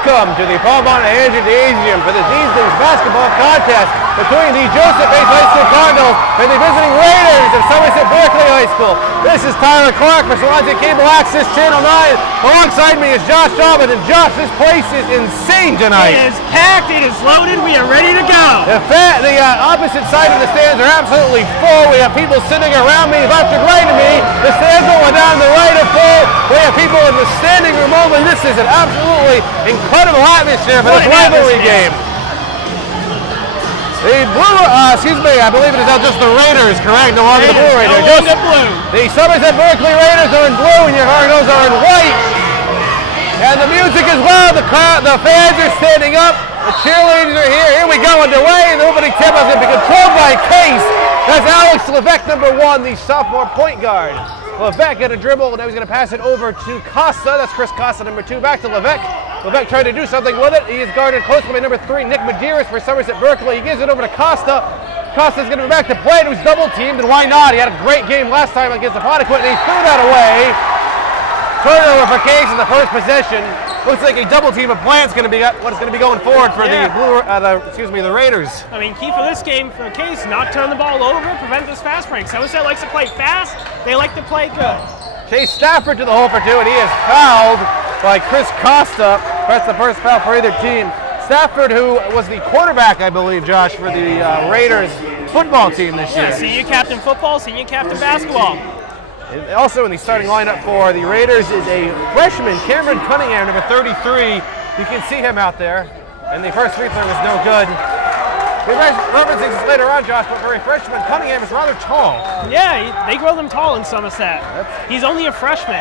Welcome to the Paul Monahan Gymnasium for this evening's basketball contest between the Joseph-based High School Cardinals and the visiting Raiders of Somerset Berkley High School. This is Tyler Clark for Swansea Cable Access Channel 9. Alongside me is Josh Dalman, and Josh, this place is insane tonight. It is packed, it is loaded, we are ready to go. The opposite side of the stands are absolutely full. We have people sitting around me, left and right of me. The stands going down the right are full. We have people in the standing room only. This is an absolutely incredible atmosphere for this rivalry game. The Blue, I believe it is now just the Raiders, correct? No longer the Blue Raiders. No longer blue. The Somerset Berkley Raiders are in blue and your Cardinals are in white. And the music as well. The fans are standing up. The cheerleaders are here. Here we go underway. And the opening tip is going to be controlled by Case. That's Alex Levesque, number 1, the sophomore point guard. Levesque got a dribble, and now he's going to pass it over to Costa. That's Chris Costa, number 2. Back to Levesque. Levesque tried to do something with it. He is guarded closely by number 3, Nick Medeiros for Somerset Berkley. He gives it over to Costa. Costa's going to be back to play. It was double teamed, and why not? He had a great game last time against the Ponequid, and he threw that away. Turnover for Case in the first possession. Looks like a double team of Plant's going to be what's going to be going forward for the Raiders. I mean, key for this game for Case, not turn the ball over, prevent this fast break. Somerset likes to play fast. They like to play good. Chase Stafford to the hole for 2, and he is fouled by Chris Costa. That's the first foul for either team. Stafford, who was the quarterback, I believe, Josh, for the Raiders football team this year. Senior captain football, senior captain basketball. And also in the starting lineup for the Raiders is a freshman, Cameron Cunningham, number 33. You can see him out there. And the first free throw was no good. We'll referencing this later on, Josh, but for a freshman, Cunningham is rather tall. Yeah, they grow them tall in Somerset. He's only a freshman.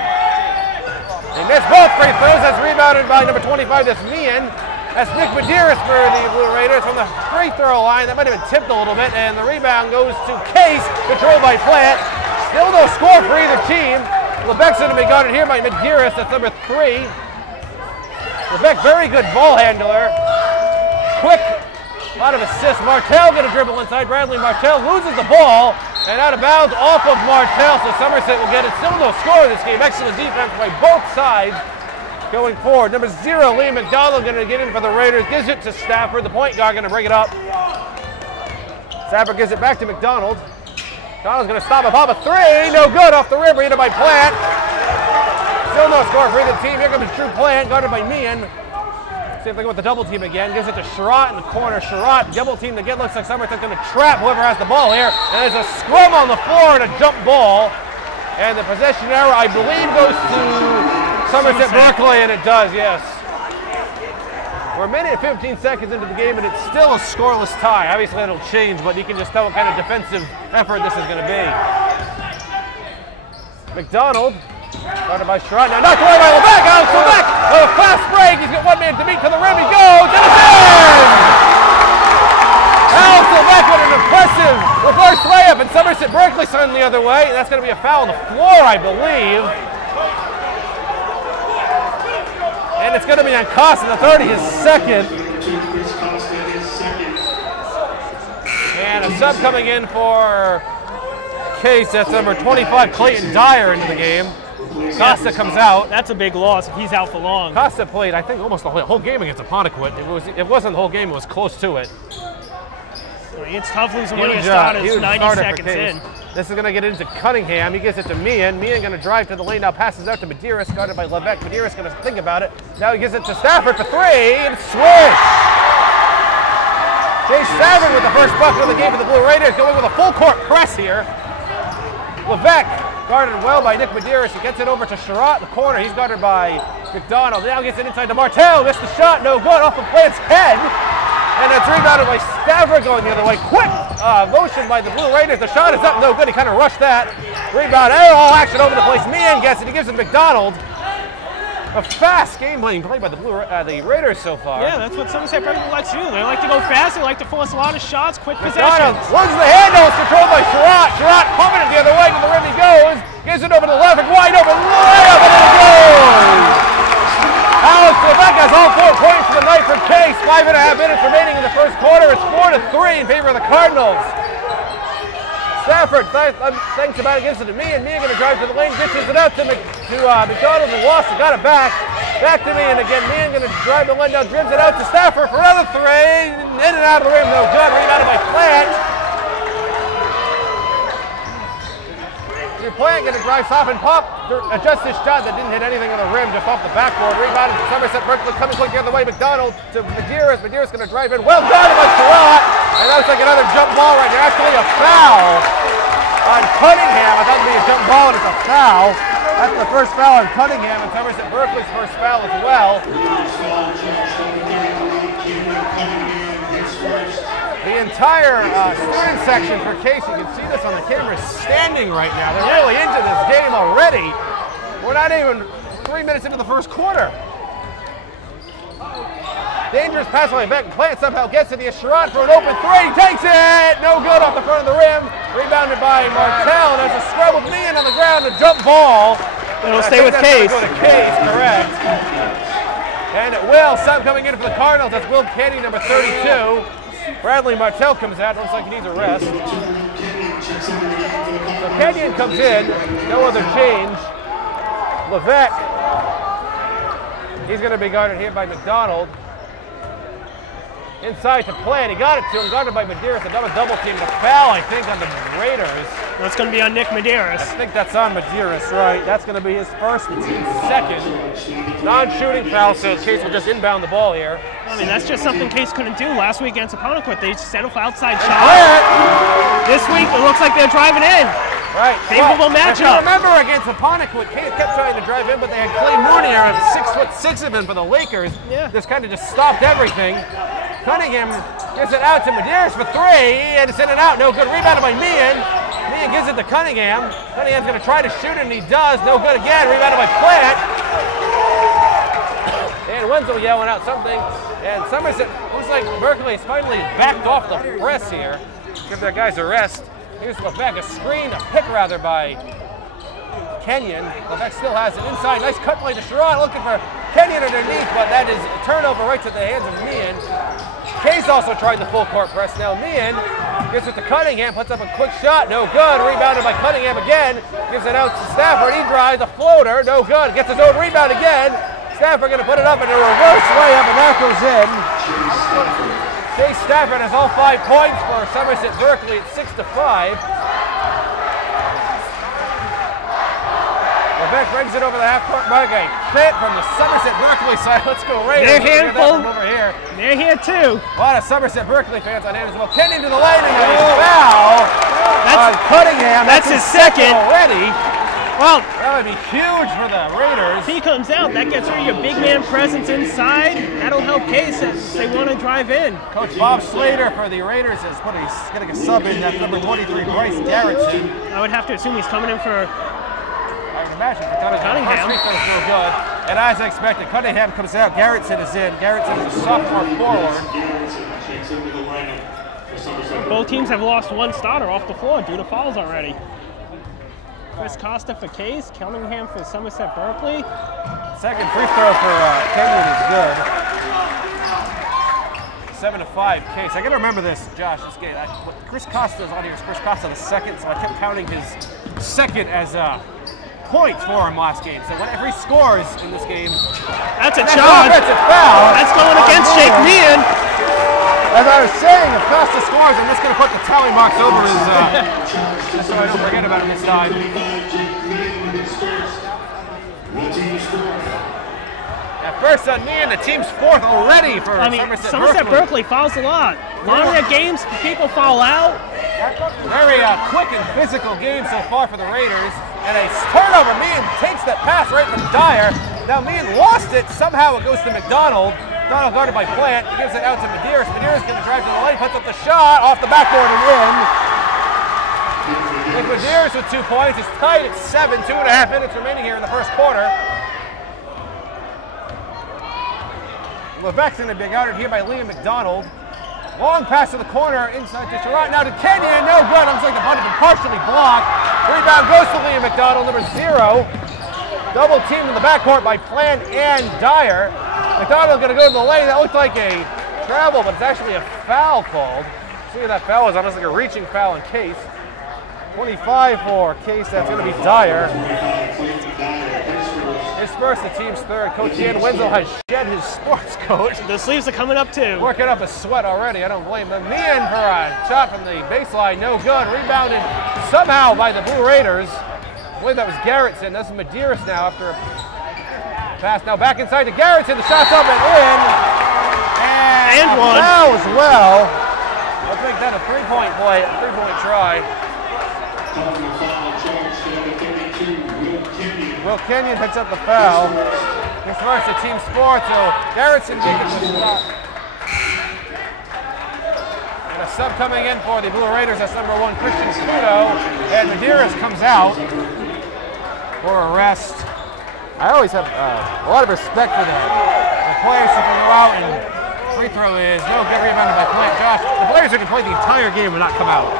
He missed both free throws. That's rebounded by number 25, that's Meehan. That's Nick Medeiros for the Blue Raiders from the free throw line. That might have been tipped a little bit, and the rebound goes to Case, controlled by Plant. Still no score for either team. Levesque's going to be guarded here by Medeiros, that's number 3. Levesque, very good ball handler. Quick, a lot of assists. Martell going to dribble inside. Bradley Martell loses the ball, and out of bounds off of Martell, so Somerset will get it. Still no score in this game. Excellent defense by both sides going forward. Number 0, Liam McDonald going to get in for the Raiders. Gives it to Stafford. The point guard going to bring it up. Stafford gives it back to McDonald. McDonald's going to stop a pop of 3. No good off the rim. Read by Plant. Still no score for either team. Here comes Drew Plant, guarded by Meehan. Same thing with the double team again. Gives it to Sherratt in the corner. Sherratt, double team again. Looks like Somerset's going to trap whoever has the ball here. And there's a scrum on the floor and a jump ball. And the possession error, I believe, goes to Somerset Berkley, and it does, yes. We're a minute and 15 seconds into the game, and it's still a scoreless tie. Obviously, that'll change, but you can just tell what kind of defensive effort this is going to be. McDonald, started by Sherratt. Now knocked away by Levesque. Alex Levesque, a fast break. He's got 1 man to beat to the rim. He goes, and it's in! Alex Levesque with an impressive reverse layup, and Somerset Berkley signed the other way. That's going to be a foul on the floor, I believe. And it's going to be on Costa, the 30, his second. And a sub coming in for Case. That's number 25, Clayton Dyer, into the game. Costa comes out. That's a big loss if he's out for long. Costa played, I think, almost the whole game against the Ponequid. It wasn't the whole game, it was close to it. It's tough losing one of your starters 90 seconds in. This is going to get into Cunningham. He gives it to Meehan. Meehan going to drive to the lane now, passes out to Medeiros, guarded by Levesque. Medeiros going to think about it. Now he gives it to Stafford for 3, and switch. Jay Stafford with the first bucket of the game for the Blue Raiders, going with a full court press here. Levesque guarded well by Nick Medeiros. He gets it over to Sherratt in the corner. He's guarded by McDonald. Now gets it inside to Martell. Missed the shot, no good, off the Plant's head. And it's rebounded by Stafford going the other way. Quick motion by the Blue Raiders. The shot is up, no good. He kind of rushed that. Rebound, all action over the place. Meehan gets it. He gives it to McDonald. A fast game being played by the Raiders so far. Yeah, that's what Somerset Berkley likes to do. They like to go fast. They like to force a lot of shots, quick McDonald possessions. loses the handle. It's controlled by Sherratt. Sherratt pumping it the other way to the rim he goes. Gives it over to the left and wide open. Layup, and it goes. Alex Levesque has all 4 points for the night for Case. 5.5 minutes remaining in the first quarter. It's 4-3 in favor of the Cardinals. Stafford thinks about it, gives it to Meehan. Meehan going to drive to the lane, dishes it out to McDonald and lost it, got it back. Back to Meehan again. Meehan going to drive the one down, dribs it out to Stafford for another three. In and out of the rim, no good. Rebounded by Plant. Plant going to drive, stop, and pop. Adjust his shot that didn't hit anything on the rim, just off the backboard. Rebounded to Somerset Berkley, coming quick the other way. McDonald to Medeiros. Medeiros going to drive in. Well done by Sherrod. And that looks like another jump ball right there. Actually a foul on Cunningham. I thought it would be a jump ball, and it's a foul. That's the first foul on Cunningham, and Somerset Berkley's first foul as well. The entire student section for Case, you can see this on the camera, is standing right now. They're really into this game already. We're not even 3 minutes into the first quarter. Dangerous pass by Beck. Plant somehow gets it. He has Sherrod for an open three. Takes it! No good off the front of the rim. Rebounded by Martell. There's a scrub with Meehan on the ground. A jump ball. It'll stay with Case. Go to Case, correct. And it will. Sub coming in for the Cardinals. That's Will Kenny, number 32. Bradley Martell comes out. Looks like he needs a rest. So Kenyon comes in. No other change. Levesque. He's going to be guarded here by McDonald. Inside to Plant. He got it to him. Guarded by Medeiros. Another double team. The foul, I think, on the Raiders. That's going to be on Nick Medeiros. I think that's on Medeiros, right? That's going to be his first and team's second. Non-shooting foul, so Case will just inbound the ball here. I mean, that's just something Case couldn't do last week against Apponequet. They settle for outside shots. This week, it looks like they're driving in. Right. Favorable matchup. If you remember against Apponequet, Case kept trying to drive in, but they had Clay Mournier, 6'6" of him for the Lakers. Yeah. This kind of just stopped everything. Cunningham gives it out to Medeiros for three, and it's in and out. No good. Rebounded by Meehan. Meehan gives it to Cunningham. Cunningham's going to try to shoot it, and he does. No good again. Rebounded by Plant. And Wenzel yelling out something. And Somerset, looks like Berkeley's finally backed off the press here. Give their guys a rest. Here's Levesque, a screen, a pick rather by Kenyon. Levesque still has it inside. Nice cut play to Sherrod, looking for Kenyon underneath, but that is a turnover right to the hands of Meehan. Case also tried the full court press. Now Meehan gets it to Cunningham, puts up a quick shot, no good. Rebounded by Cunningham again. Gives it out to Stafford. He drives a floater, no good. Gets his own rebound again. Stafford going to put it up in a reverse layup, and that goes in. Chase Stafford has all 5 points for Somerset Berkley at 6-5. Levesque brings it over the half-court mark. A hit from the Somerset Berkley side. Let's go Raiders. They're handful. Over here. They're here too. A lot of Somerset Berkley fans on hand as well. Kenyon to the lane and a foul on Cunningham. That's his second already. Well, that would be huge for the Raiders. If he comes out, that gets rid of your big man presence inside. That'll help Case as they want to drive in. Coach Bob Slater for the Raiders is getting a sub in. That's number 23, Bryce Garrettson. I would have to assume he's coming in for I would imagine Cunningham. First free throw is no good. And as I expected, Cunningham comes out. Garrettson is in. Garrettson is a sophomore forward. Both teams have lost one starter off the floor due to fouls already. Chris Costa for Case, Cunningham for Somerset Berkley. Second free throw for Kenyon is good. 7-5 Case. I got to remember this, Josh. This game. Chris Costa is on here. It's Chris Costa the second, so I kept counting his second as points for him last game. So whenever he scores in this game, that's a charge. Foul. That's going against Jake Meehan. As I was saying, if Costa scores, I'm just going to put the tally marks over his, just so I don't forget about him this time. At first on Meehan, the team's fourth already for Somerset Berkley fouls a lot. A lot of their games, people foul out. Very quick and physical game so far for the Raiders. And a turnover. Meehan takes that pass right from Dyer. Now Meehan lost it. Somehow it goes to McDonald. McDonald guarded by Plant. He gives it out to Medeiros. Medeiros going to drive to the lane, puts up the shot off the backboard and in. With Medeiros with 2 points. It's tied at 7. 2.5 minutes remaining here in the first quarter. Levesque's going to be guarded here by Liam McDonald. Long pass to the corner, inside to Sherrod. Now to Kenyon, no good. Looks like the ball has been partially blocked. Rebound goes to Liam McDonald, number 0. Double teamed in the backcourt by Plant and Dyer. McDonald's going to go to the lane. That looked like a travel, but it's actually a foul called. See that foul is almost like a reaching foul in Case. 25 for Case, that's going to be Dyer. His disperse the team's third. Coach Ian Winslow has shed his sports coat. The sleeves are coming up too. Working up a sweat already. I don't blame him. Meehan for a shot from the baseline. No good. Rebounded somehow by the Blue Raiders. I believe that was Garrettson. This is Medeiros now after a pass. Now back inside to Garrettson. The shot's up and in. And one. Foul as well. Let's make that a three-point play, a three-point try. Will Kenyon picks up the foul. This starts the team sport, so Garrettson making the shot. And a sub coming in for the Blue Raiders. That's number 1, Christian Kudo. And Medeiros comes out for a rest. I always have a lot of respect for the players who can go out and free throw is no good rebounded by Plant. Josh, the players who can play the entire game will not come out.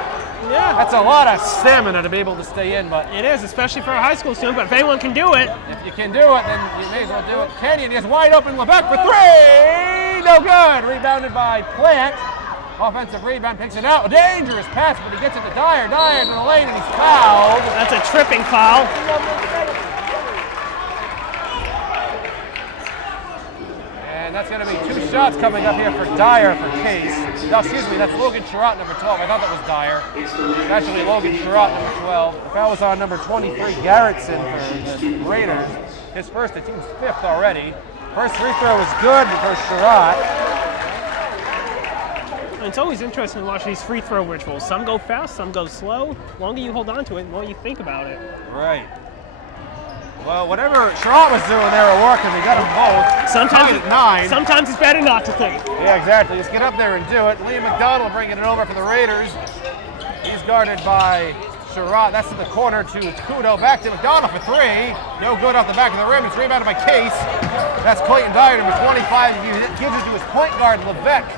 Yeah. That's a lot of stamina to be able to stay in, but It is, especially for a high school student, but if anyone can do it. if you can do it, then you may as well do it. Kenyon is wide open, Lebec for three! No good! Rebounded by Plant. Offensive rebound, picks it out. A dangerous pass, but he gets it to Dyer. Dyer to the lane, and he's fouled. That's a tripping foul. And that's going to be 2 shots coming up here for Dyer for Case. No, excuse me, that's Logan Sherratt, number 12. I thought that was Dyer. It's actually Logan Sherratt, number 12. The foul was on number 23, Garrettson for the Raiders. His first, the team's 5th already. First free throw was good for Sherratt. It's always interesting to watch these free throw rituals. Some go fast, some go slow. The longer you hold on to it, the more you think about it. Right. Well, whatever Sherratt was doing there at work, and they got them both. Sometimes it's better not to think. Yeah, exactly. Just get up there and do it. Liam McDonald bringing it over for the Raiders. He's guarded by Sherratt. That's in the corner to Kudo. Back to McDonald for 3. No good off the back of the rim. It's rebounded by Case. That's Clayton Dyer, number 25. He gives it to his point guard, Levesque.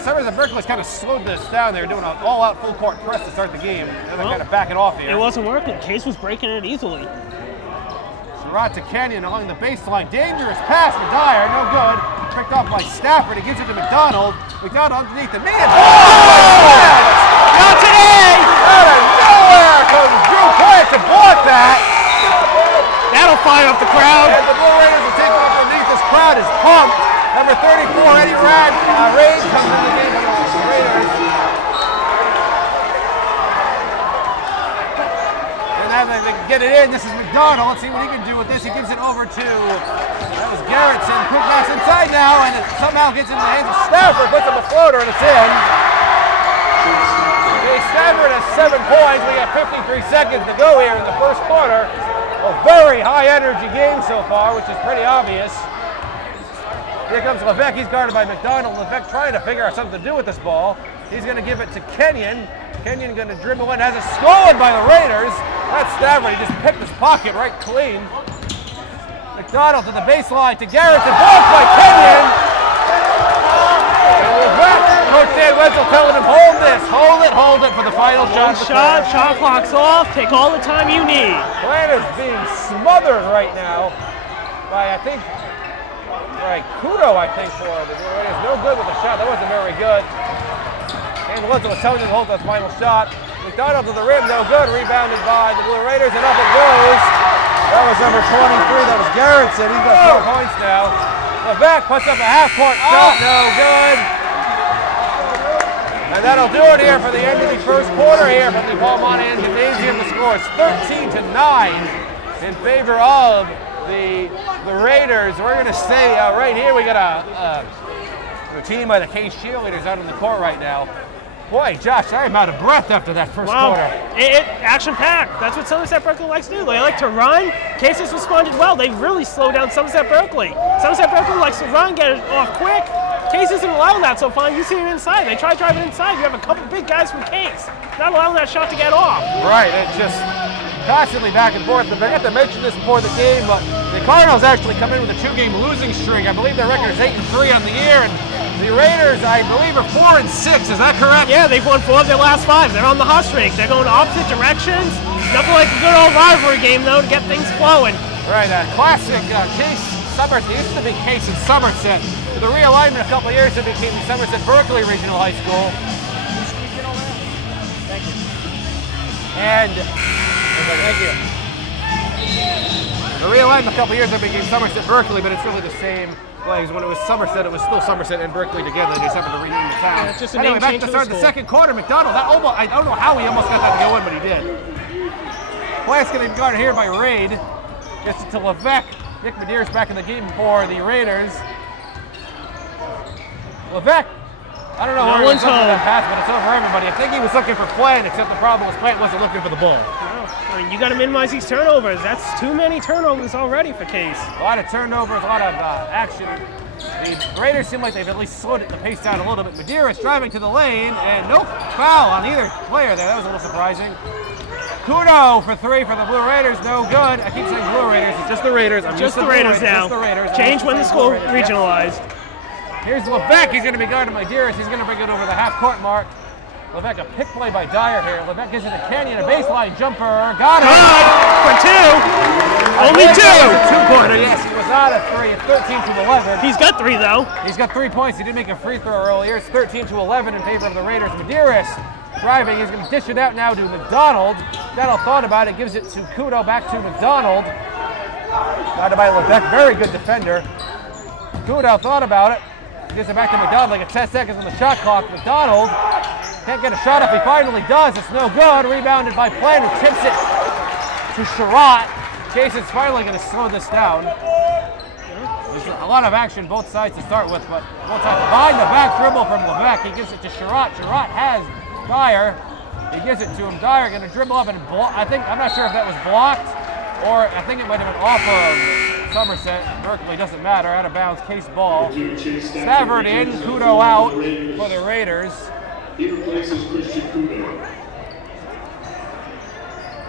Somerset Berkley's kind of slowed this down. They were doing an all-out full-court press to start the game. Now they're kind of backing off here. It wasn't working. Case was breaking it easily. Sherratt to Kenyon along the baseline. Dangerous pass for Dyer. No good. Picked off by Stafford. He gives it to McDonald. McDonald underneath the knee. Not today! Out of nowhere comes Drew Plant to block that. That'll fire up the crowd. And the Blue Raiders will take it underneath. This crowd is pumped. Number 34, Eddie Raid comes in the game for the Raiders. And now they can get it in. This is McDonald. Let's see what he can do with this. He gives it over to, that was Garrettson. Quick pass inside now, and it somehow gets in the hands of Stafford. Puts up a floater, and it's in. Okay, Stafford has 7 points. We got 53 seconds to go here in the first quarter. A very high energy game so far, which is pretty obvious. Here comes Levesque. He's guarded by McDonald. Levesque trying to figure out something to do with this ball. He's going to give it to Kenyon. Kenyon going to dribble in. Has it stolen by the Raiders. That's Stafford. He just picked his pocket right clean. McDonald to the baseline to Garrettson. Blocked by Kenyon. And Levesque, Coach Dan Wenzel telling him, hold this. Hold it for the final shot. Shot clock's off. Take all the time you need. Plant is being smothered right now by, I think, Kudo, I think, for the Blue Raiders. No good with the shot. That wasn't very good. And Wenzel was telling him to hold that final shot. McDonald to the rim, no good. Rebounded by the Blue Raiders, and up it goes. That was number 23. That was Garrettson. He's got 4 points now. Levesque puts up a half-court shot. No good. And that'll do it here for the end of the first quarter here from the Monahan Gymnasium. The score is 13-9 in favor of the Raiders. We're going to stay right here. We got a routine by the Case cheerleaders out on the court right now. Boy, Josh, I'm out of breath after that first quarter. Action-packed. That's what Somerset Berkley likes to do. They like to run. Case has responded well. They really slow down Somerset Berkley. Somerset Berkley likes to run, get it off quick. Case isn't allowing that so far. You see him inside. They try driving inside. You have a couple big guys from Case. Not allowing that shot to get off. Right, it's just constantly back and forth. I forgot to mention this before the game, but the Cardinals actually come in with a 2-game losing streak. I believe their record is 8-3 on the year, and the Raiders, I believe, are 4-6. Is that correct? Yeah, they've won 4 of their last 5. They're on the hot streak. They're going opposite directions. Nothing like a good old rivalry game, though, to get things flowing. Right, a classic Case Somerset. It used to be Case and Somerset. With the realignment a couple of years, it became Somerset Berkley Regional High School. Thank you. And thank you. The realignment a couple years ago became Somerset Berkley, but it's really the same plays. When it was Somerset, it was still Somerset and Berkeley together. They just happened to rename the town. Yeah, it's just a anyway, name back change to for start the the school. second quarter. McDonald, I don't know how he almost got that to go in, but he did. Play's going to be guarded here by Raid. Gets it to Levesque. Nick Medeiros back in the game for the Raiders. Levesque, I don't know where he was looking for that pass, but it's over everybody. I think he was looking for Plant, except the problem was Plant wasn't looking for the ball. I mean, you got to minimize these turnovers. That's too many turnovers already for Case. A lot of turnovers, a lot of action. The Raiders seem like they've at least slowed the pace down a little bit. Medeiros driving to the lane, and no foul on either player there. That was a little surprising. Kudo for three for the Blue Raiders, no good. I keep saying Blue Raiders, it's just the Raiders. I'm Just the Raiders now. Just the Raiders. Change when the school regionalized. Here's Levesque, he's going to be guarded by Medeiros. He's going to bring it over the half-court mark. Levesque, a pick play by Dyer here. Levesque gives it to Kenyon, a baseline jumper. Got it. For two. Only two. A two-pointer, yes. He was out at three. It's 13 to 11. He's got three, though. He's got 3 points. He did make a free throw earlier. It's 13 to 11 in favor of the Raiders. Medeiros driving. He's going to dish it out now to McDonald. McDonald thought about it. Gives it to Kudo. Back to McDonald. Guarded by Levesque. Very good defender. Kudo thought about it. Gives it back to McDonald. Like 10 seconds on the shot clock. McDonald can't get a shot up. He finally does. It's no good. Rebounded by Plant, who tips it to Sherratt. Jason's finally going to slow this down. There's a lot of action both sides to start with, but both sides behind the back dribble from Levesque. He gives it to Sherratt. Sherratt has Dyer. He gives it to him. Dyer going to dribble up and I'm not sure if that was blocked, or I think it might have been off of Somerset. Berkeley, doesn't matter. Out of bounds, Case ball. Stafford in, Kudo out for the Raiders. He replaces Christian Kudo.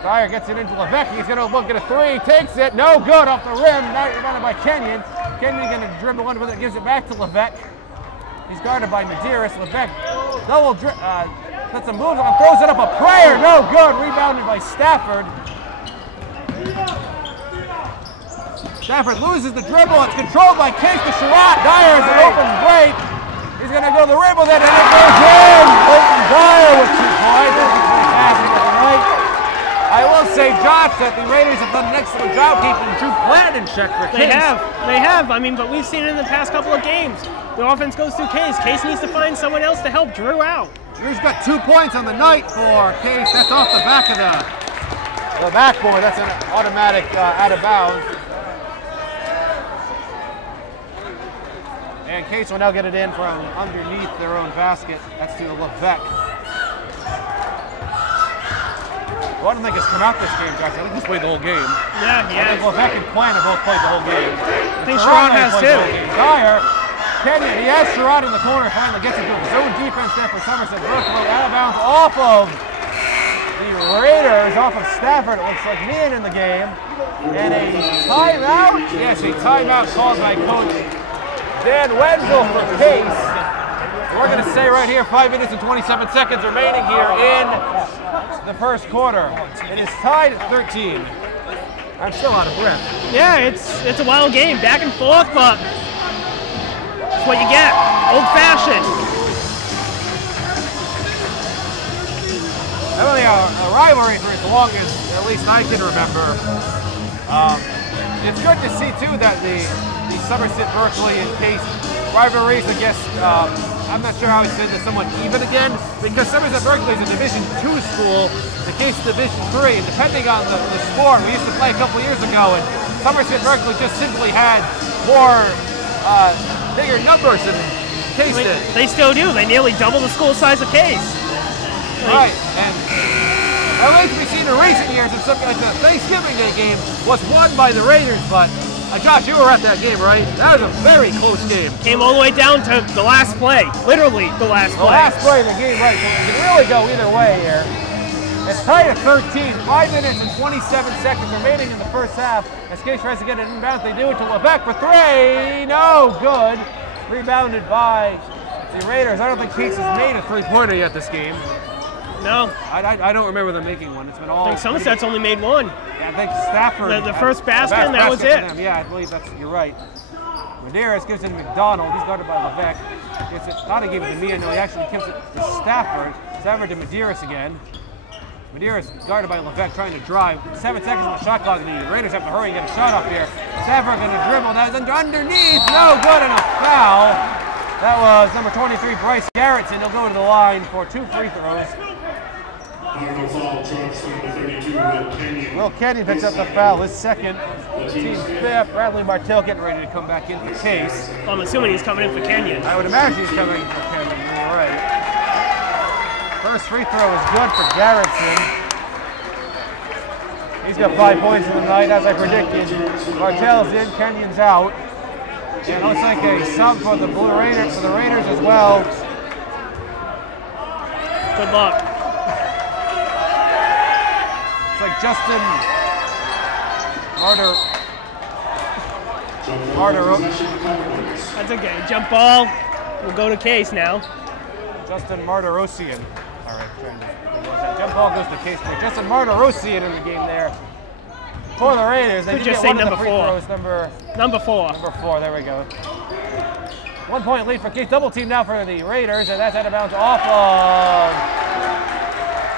Dyer gets it into Levesque. He's going to look at a three. Takes it. No good off the rim. Now rebounded by Kenyon. Kenyon going to dribble in with it. Gives it back to Levesque. He's guarded by Medeiros. Levesque gets some moves on. Throws it up a prayer. No good. Rebounded by Stafford. Stafford loses the dribble. It's controlled by Case to Sherratt. Dyer is an open break. He's going to go to the rim with it, and it goes in. Clayton Dyer with 2 points. This is fantastic tonight. I will say, Josh, that the Raiders have done an excellent job keeping Drew Plant in check for Case. They have. I mean, but we've seen it in the past couple of games. The offense goes through Case. Case needs to find someone else to help Drew out. Drew's got 2 points on the night for Case. That's off the back of the backboard. That's an automatic out of bounds. And Case will now get it in from underneath their own basket. That's to Levesque. Well, I don't think it's come out this game, Josh. I think he's played the whole game. Yeah, I think Levesque and Plant have both played the whole game. I think Sherratt has too. Dyer, Kenyon, he has Sherratt in the corner, finally gets it to his own defense there for Somerset Berkley. Out of bounds off of the Raiders, off of Stafford. It looks like Meehan in the game. And a timeout? Yes, a timeout called by Coach Dan Wenzel for Case. We're going to say right here, 5 minutes and 27 seconds remaining here in the first quarter. It is tied at 13. I'm still out of breath. Yeah, it's a wild game, back and forth, but that's what you get. Old-fashioned. Really a rivalry for as long as at least I can remember. It's good to see too that the Somerset Berkley and Case rivalries, I guess, I'm not sure how I said this, somewhat even again, because Somerset Berkley is a Division II school, the Case is Division III, and depending on the sport, we used to play a couple years ago, and Somerset Berkley just simply had more bigger numbers than Case did. They still do. They nearly double the school size of Case. Right, and at least we've seen in recent years that something like the Thanksgiving Day game was won by the Raiders, but Josh, you were at that game, right? That was a very close game. Came all the way down to the last play, literally the last play. The last play of the game, right? So it can really go either way here. It's tied at 13, 5 minutes and 27 seconds remaining in the first half. As Case tries to get it inbound, they do it to Levesque for three. No good. Rebounded by the Raiders. I don't think Case has made a three-pointer yet this game. No. I don't remember them making one. It's been all. I think Somerset's only made one. Yeah, I think Stafford. The first basket, and that was it. Yeah, I believe you're right. Medeiros gives it to McDonald. He's guarded by Levesque. Thought he gave it to Meehan. No, he actually gives it to Stafford. Stafford to Medeiros again. Medeiros guarded by Levesque trying to drive. 7 seconds on the shot clock. The Raiders have to hurry and get a shot up here. Stafford going to dribble. That is underneath. No good and a foul. That was number 23, Bryce Garrettson. He'll go to the line for 2 free throws. Will Kenyon picks up the foul, his second. Team fifth. Bradley Martell getting ready to come back in for Case. Well, I'm assuming he's coming in for Kenyon. I would imagine he's coming in for Kenyon. You're right. First free throw is good for Garrettson. He's got 5 points in the night, as I predicted. Martell's in, Kenyon's out. And it looks like a sub for the Blue Raiders, for the Raiders as well. Good luck. It's like Justin Marder. That's okay. Jump ball. We'll go to Case now. Justin Marderosian. All right, jump ball goes to Case. Justin Marderosian in the game there for the Raiders. They could did just get say one of number the free 4. throws, number 4. Number 4. There we go. 1 point lead for Case. Double team now for the Raiders, and that's out of bounds off of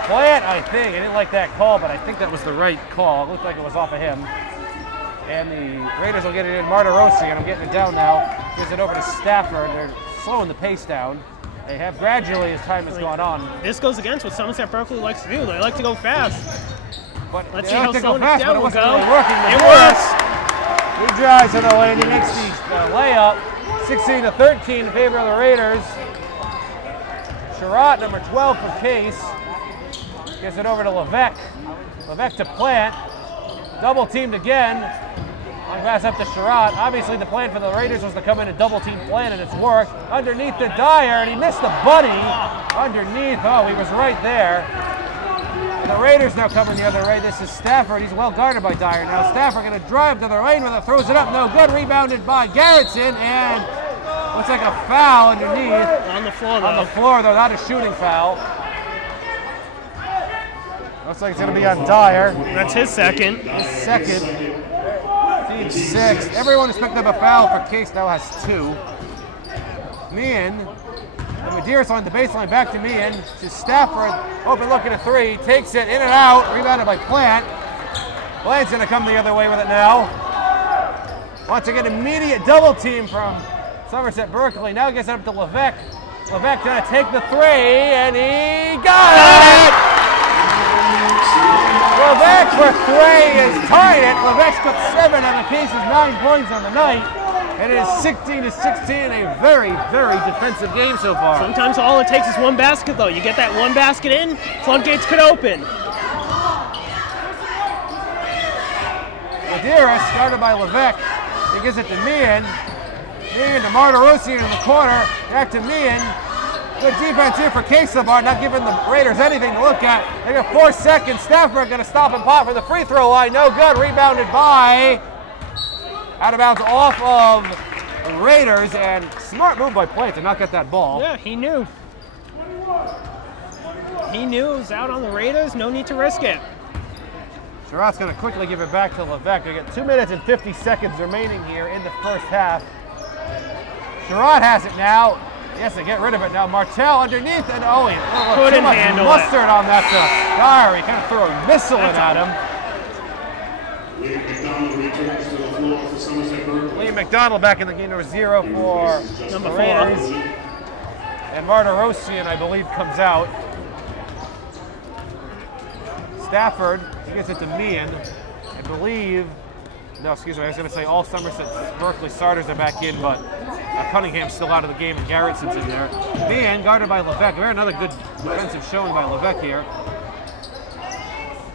Plant, I think. I didn't like that call, but I think that was the right call. It looked like it was off of him. And the Raiders will get it in. Marderosian, I'm getting it down now. Gives it over to Stafford. They're slowing the pace down. They have gradually as time has gone on. This goes against what Somerset Berkley likes to do. They like to go fast. But let's see how slow it fast, down but it will wasn't go. really working. It works. He drives to the lane. He makes the layup. 16-13 in favor of the Raiders. Sherratt, number 12 for Case. Gets it over to Levesque. Levesque to Plant. Double teamed again. Long pass up to Sherratt. Obviously the plan for the Raiders was to come in and double team Plant, and it's worked. Underneath to Dyer, and he missed the buddy. Underneath, oh, he was right there. And the Raiders now coming the other way. This is Stafford. He's well guarded by Dyer. Now Stafford going to drive to the lane with it, throws it up. No good. Rebounded by Garrettson, and looks like a foul underneath. On the floor, though. On the floor, though, not a shooting foul. Looks like it's going to be on Dyer. That's his second. His second. Team 6. Everyone who's picked up a foul for Case now has 2. Meehan. And Medeiros on the baseline, back to Meehan. To Stafford. Open look at a 3. Takes it in and out. Rebounded by Plant. Plant's going to come the other way with it now. Wants to get immediate double team from Somerset Berkley. Now gets it up to Levesque. Levesque going to take the 3, and he got it! Levesque for 3 is tied it. Levesque took 7 out of Case's 9 points on the night. And it is 16-16 in a very, very defensive game so far. Sometimes all it takes is one basket, though. You get that one basket in, floodgates could open. Medeiros, started by Levesque. He gives it to Meehan. Meehan to Marderosian in the corner. Back to Meehan. Good defense here for Case so far, not giving the Raiders anything to look at. They got 4 seconds. Stafford going to stop and pop for the free throw line. No good. Rebounded by, out of bounds off of the Raiders, and smart move by Plant to not get that ball. Yeah, he knew. He knew it was out on the Raiders. No need to risk it. Sherratt's going to quickly give it back to Levesque. They got 2 minutes and 50 seconds remaining here in the first half. Sherratt has it now. Yes, they get rid of it now. Martell underneath, and oh, he couldn't too much handle mustard it. on that Dyer. He kind of threw a missile in at him. Liam McDonald returns to the floor for Somerset Berkley. Liam McDonald back in the game, number 0 for number the 4. Raiders. And Marderosian, I believe, comes out. Stafford, he gets it to Meehan. I believe, no, excuse me, I was going to say all Somerset Berkley starters are back in, but Cunningham's still out of the game and Garrettson's in there. Meehan, guarded by Levesque. Very another good defensive showing by Levesque here.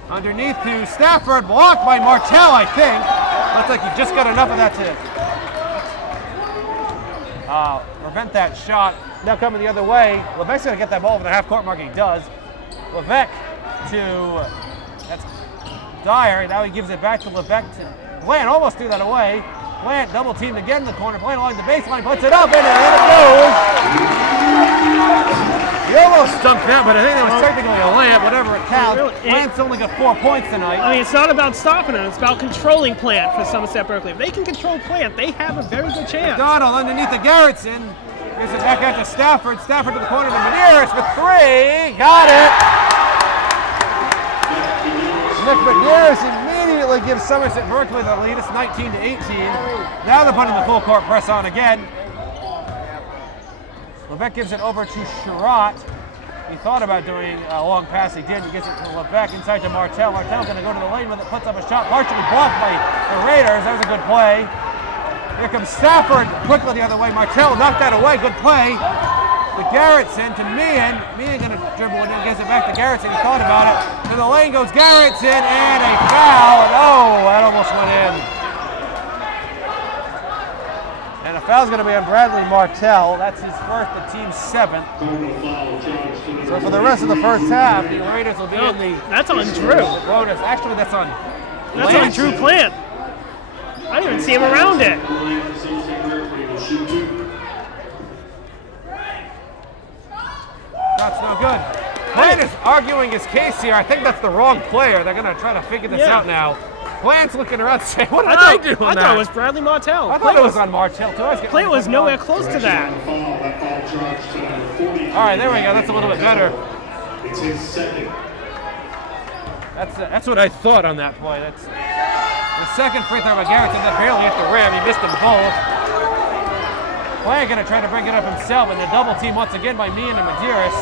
Underneath to Stafford, blocked by Martell, I think. Looks like he just got enough of that to prevent that shot. Now coming the other way. Levesque's going to get that ball over the half-court mark. He does. Levesque to, that's Dyer. Now he gives it back to Levesque. Plant almost threw that away. Plant double teamed again in the corner. Plant along the baseline, puts it up, and it goes. He almost stumped that, but I think that was technically a layup, whatever it counts. Plant's only got 4 points tonight. I mean, it's not about stopping it. It's about controlling Plant for Somerset Berkley. If they can control Plant, they have a very good chance. McDonald underneath the Garrettson. Gives it back out to Stafford. Stafford to the corner to Medeiros for 3. Got it. Nick Medeiros immediately gives Somerset Berkley the lead. It's 19-18. Now they're putting the full court press on again. Levesque gives it over to Sherratt. He thought about doing a long pass. He did. He gets it to Levesque inside to Martell. Martell's going to go to the lane with it, puts up a shot. Partially blocked by the Raiders. That was a good play. Here comes Stafford quickly the other way. Martell knocked that away. Good play. To Garrettson, to Meehan. Meehan going to dribble it in, gets it back to Garrettson. He thought about it. To the lane goes Garrettson, and a foul. And oh, that almost went in. And a foul's going to be on Bradley Martell. That's his first, the team's 7th. So for the rest of the first half, the Raiders will be in the... That's on Drew. Bonus. Actually, that's on... That's on Drew Plant. I didn't even see him around it. That's no good. Plant is arguing his case here. I think that's the wrong player. They're going to try to figure this out now. Plant's looking around saying, what did I do on that? I thought it was Bradley Martell. I thought it was on Martell, too. Plant was nowhere close to that. All right, there we go. That's a little bit better. It's his second. That's what I thought on that play. That's the second free throw by Garrettson that barely hit the rim. He missed them both. Plant going to try to bring it up himself, and the double team once again by Meehan and Medeiros.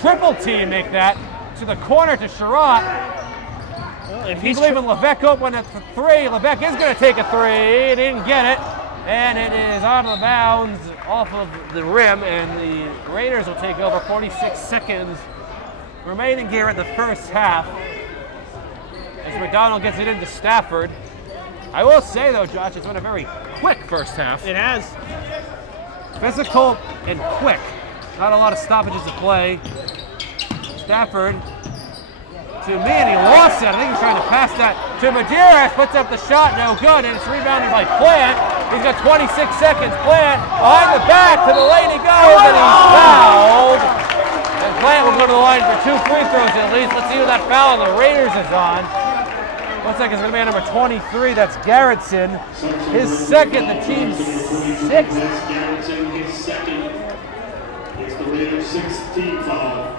Triple team make that to the corner to Sherratt. Well, if he's leaving Levesque open at the 3. Levesque is going to take a 3. He didn't get it, and it is out of bounds off of the rim, and the Raiders will take over. 46 seconds remaining here in the first half as McDonald gets it into Stafford. I will say, though, Josh, it's been a very quick first half. It has. Physical and quick. Not a lot of stoppages of play. Stafford to me, and he lost it. I think he's trying to pass that to Medeiros. Puts up the shot, no good, and it's rebounded by Plant. He's got 26 seconds. Plant behind the back to the lane he goes, and he's fouled. And Plant will go to the line for 2 free throws at least. Let's see who that foul on the Raiders is on. Looks like it's going to be on number 23. That's Garrettson. His second, the team's 6th. Garrettson, his second. It's the Raiders' 6th team foul.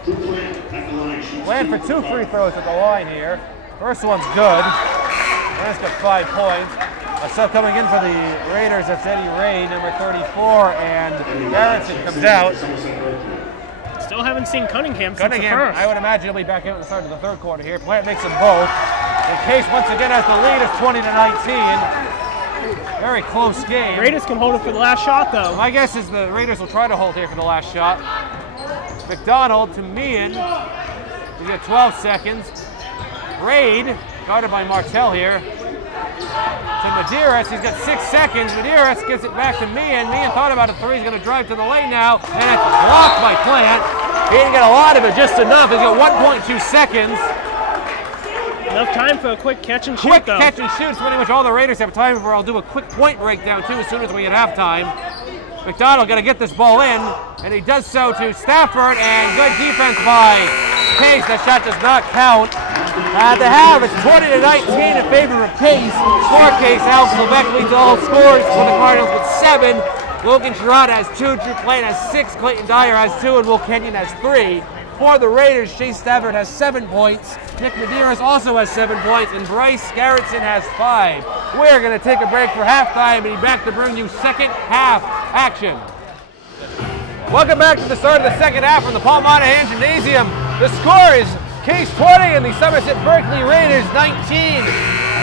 Plant at the line. Plant for 2 free throws at the line here. First one's good. Plant's got 5 points. So coming in for the Raiders, that's Eddie Ray, number 34, and Garrettson comes out. Still haven't seen Cunningham since the first. I would imagine he'll be back out at the start of the third quarter here. Plant makes them both. The Case once again has the lead. It's 20-19. Very close game. Raiders can hold it for the last shot, though. My guess is the Raiders will try to hold here for the last shot. McDonald to Meehan. He's got 12 seconds. Raid, guarded by Martell here. To Medeiros, he's got 6 seconds. Medeiros gives it back to Meehan. Meehan thought about a 3. He's going to drive to the lane now, and it's blocked by Plant. He didn't get a lot of it, just enough. He's got 1.2 seconds. Enough time for a quick catch and shoot, Quick though. catch and shoot. It's pretty much all the Raiders have time for. I'll do a quick point breakdown, too, as soon as we get halftime. McDonald got to get this ball in, and he does so to Stafford, and good defense by Case. That shot does not count. At the half, it's 20-19 in favor of Case. For Case, Alex Levesque leads all scores for the Cardinals with 7. Logan Sherratt has 2, Drew Plant has 6, Clayton Dyer has 2, and Will Kenyon has 3. For the Raiders, Chase Stafford has 7 points. Nick Medeiros also has 7 points, and Bryce Garrettson has 5. We're going to take a break for halftime and be back to bring you second half action. Welcome back to the start of the second half from the Paul Monahan Gymnasium. The score is Case 20 and the Somerset Berkley Raiders 19.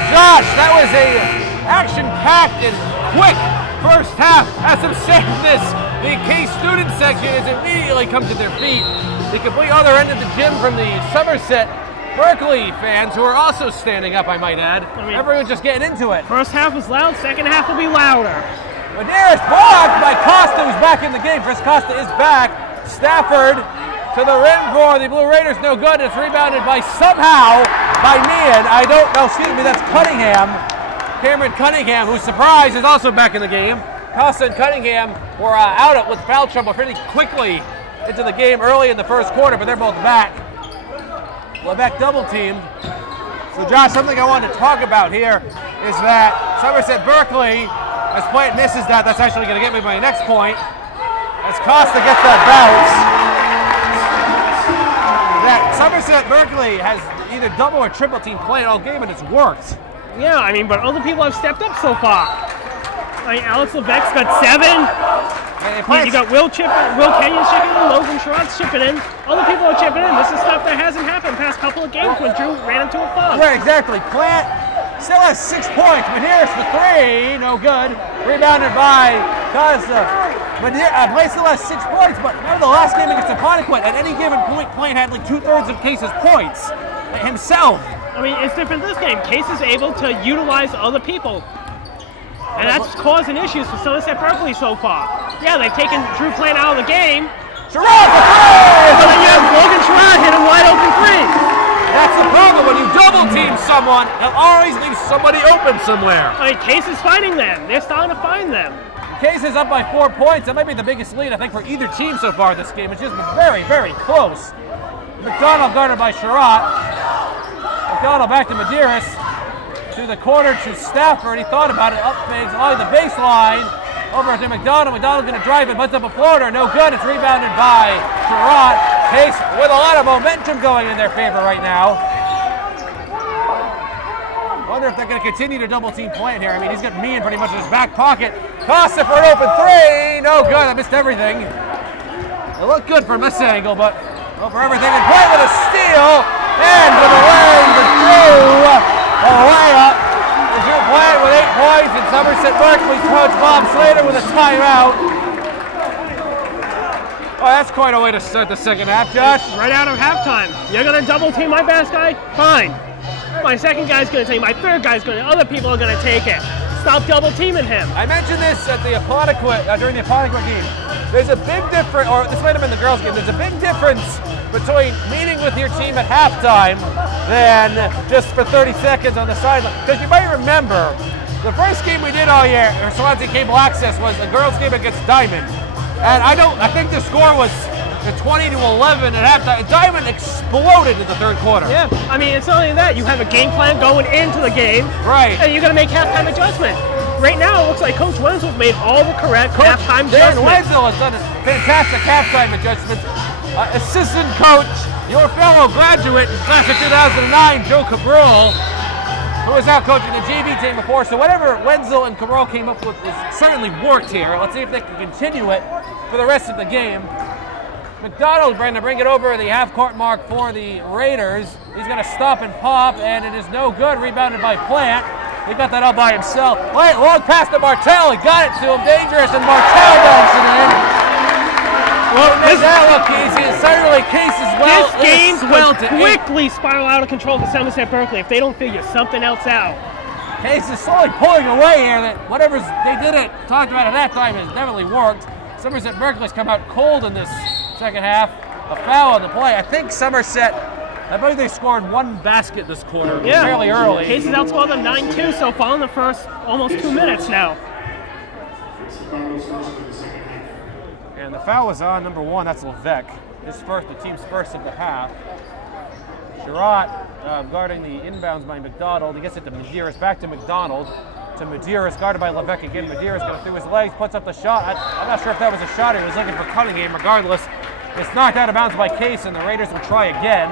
Josh, that was a action-packed and quick first half. As I'm saying this, the Case student section has immediately come to their feet. The complete other end of the gym from the Somerset Berkley fans, who are also standing up, I might add. Everyone's just getting into it. First half was loud, second half will be louder. Medeiros blocked by Costa, who's back in the game. Chris Costa is back. Stafford to the rim for the Blue Raiders, no good. It's rebounded by somehow by Meehan. I don't know, excuse me, that's Cunningham. Cameron Cunningham, who's surprised, is also back in the game. Costa and Cunningham were out with foul trouble pretty quickly into the game early in the first quarter, but they're both back. Levesque double teamed. So Josh, something I wanted to talk about here is that Somerset Berkley, as Plant misses that, that's actually going to get me my next point. As Costa gets that bounce, that Somerset Berkley has either double or triple team play all game, and it's worked. Yeah, I mean, but other people have stepped up so far. I mean, Alex Levesque's got 7. You got Will Kenyon's chipping in, Logan Sherrod's chipping in. Other people are chipping in. This is stuff that hasn't happened the past couple of games when Drew ran into a foul. Right, exactly. Plant still has 6 points. Medeiros for 3, no good. Rebounded by Costa. Plant still has 6 points, but remember the last game against Apponequet, at any given point, Plant had like 2/3 of Case's points himself. I mean, it's different this game. Case is able to utilize other people. And that's causing issues for Somerset Berkley so far. Yeah, they've taken Drew Plant out of the game. Sherrod for 3! But then you have Logan Sherrod hit a wide open 3. That's the problem. When you double team someone, they'll always leave somebody open somewhere. I mean, Case is finding them. They're starting to find them. Case is up by 4 points. That might be the biggest lead, I think, for either team so far this game. It's just been very, very close. McDonald guarded by Sherrod. McDonald back to Medeiros. To the corner to Stafford. He thought about it. Up fakes along the baseline. Over to McDonald. McDonald going to drive it. Puts up a floater. No good. It's rebounded by Sherrod. Case with a lot of momentum going in their favor right now. Wonder if they're going to continue to double team Plant here. I mean, he's got Meehan pretty much in his back pocket. Costa for an open 3. No good. I missed everything. It looked good from this angle, but over everything. And Plant with a steal. And to the lane for Drew. A layup. Drew Plant with 8 points, and Somerset Berkley's coach Bob Slater with a timeout. Oh, that's quite a way to start the second half, Josh. Right out of halftime. You're going to double team my best guy? Fine. My second guy's going to take, my third guy's going to, other people are going to take it. Stop double teaming him. I mentioned this at the Apponequet, during the Apponequet game. There's a big difference, or this might have been the girls' game, there's a big difference between meeting with your team at halftime than just for 30 seconds on the sideline. Because you might remember, the first game we did all year, or Swansea Cable Access, was a girls' game against Diamond. And I think the score was 20-11 at halftime. Diamond exploded in the third quarter. Yeah, I mean, it's not only that. You have a game plan going into the game. Right. And you're going to make halftime adjustment. Right now, it looks like Coach Wenzel's made all the correct halftime adjustments. Wenzel has done a fantastic halftime adjustment. Assistant coach, your fellow graduate in class of 2009, Joe Cabral, who was out coaching the JV team before. So whatever Wenzel and Cabral came up with was certainly worked here. Let's see if they can continue it for the rest of the game. McDonald going to bring it over the half-court mark for the Raiders. He's going to stop and pop, and it is no good. Rebounded by Plant. He got that all by himself. Plant, long pass to Martell. He got it to him. Dangerous, and Martell dumps it in. Well, this that look easy. It's certainly Case as well. This game could quickly spiral out of control for Somerset Berkley if they don't figure something else out. Case is slowly pulling away here. That whatever they did it, talked about at that time, has definitely worked. Somerset Berkley's come out cold in this second half. A foul on the play. I think Somerset, I believe they scored 1 basket this quarter, fairly early. Case has outscored them 9-2 so far in the first almost 2 minutes now. And the foul was on number 1, that's Levesque. His first, the team's first of the half. Sherrod guarding the inbounds by McDonald. He gets it to Medeiros, back to McDonald. To Medeiros, guarded by Levesque again. Medeiros going through his legs, puts up the shot. I'm not sure if that was a shot or he was looking for Cunningham. Regardless, it's knocked out of bounds by Case, and the Raiders will try again.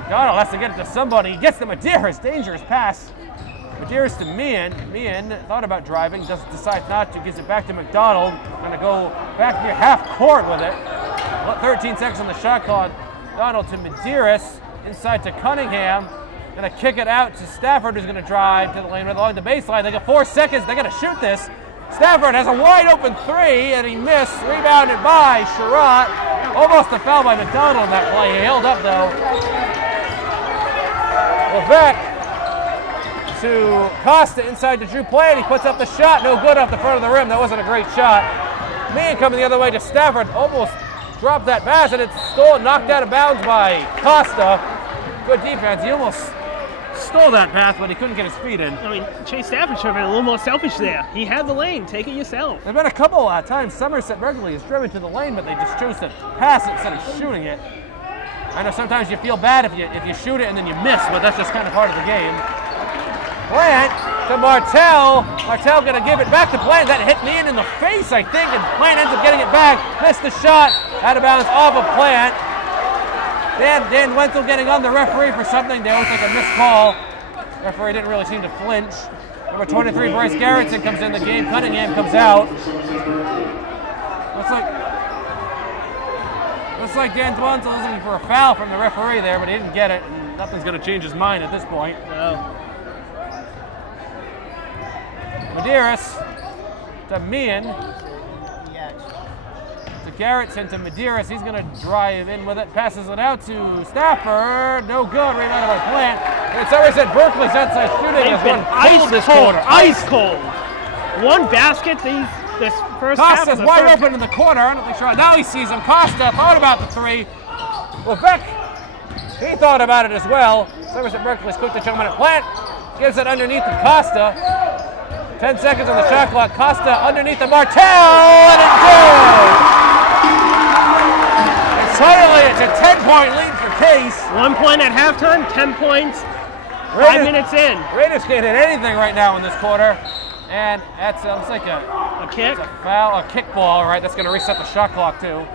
McDonald has to get it to somebody. He gets to Medeiros. Dangerous pass. Medeiros to Meehan. Meehan thought about driving, decides not to. Gives it back to McDonald. Going to go back near half court with it. 13 seconds on the shot clock. McDonald to Medeiros. Inside to Cunningham. Going to kick it out to Stafford, who's going to drive to the lane along the baseline. They got 4 seconds. They're going to shoot this. Stafford has a wide open 3, and he missed. Rebounded by Sherrod. Almost a foul by McDonald in that play. He held up, though. Levesque to Costa inside to Drew Plant. He puts up the shot. No good off the front of the rim. That wasn't a great shot. Man coming the other way to Stafford. Almost dropped that pass, and it's stolen, knocked out of bounds by Costa. Good defense. He almost stole that pass, but he couldn't get his feet in. I mean, Chase Stafford should have been a little more selfish there. He had the lane. Take it yourself. There's been a couple of times Somerset Berkley has driven to the lane, but they just chose to pass it instead of shooting it. I know sometimes you feel bad if you shoot it and then you miss, but that's just kind of part of the game. Plant to Martell. Martell gonna give it back to Plant. That hit me in the face, I think, and Plant ends up getting it back. Missed the shot, out of bounds off of Plant. Dan Wenzel getting on the referee for something. They always like a missed call. Referee didn't really seem to flinch. Number 23, Bryce Garrettson comes in the game. Cunningham comes out. Looks like Dan Wenzel was looking for a foul from the referee there, but he didn't get it. And nothing's going to change his mind at this point. No. Medeiros to Meehan. To Garrettson to Medeiros. He's going to drive in with it. Passes it out to Stafford. No good. Rebounded by Plant. And Somerset Berkley's outside shooting has been cold this quarter. Ice cold. One basket this first half. Costa's wide open in the corner. I don't think sure. Now he sees him. Costa thought about the three. Levesque, he thought about it as well. Somerset Berkley's quick to chum in at Plant. Gives it underneath to Costa. 10 seconds on the shot clock. Costa underneath the Martell, and it's good! And suddenly it's a 10-point lead for Case. 1 point at halftime, 10 points, 5 minutes in. Raiders can't hit anything right now in this quarter. And that's looks like a kick. It's a foul, a kick ball, right? That's going to reset the shot clock too.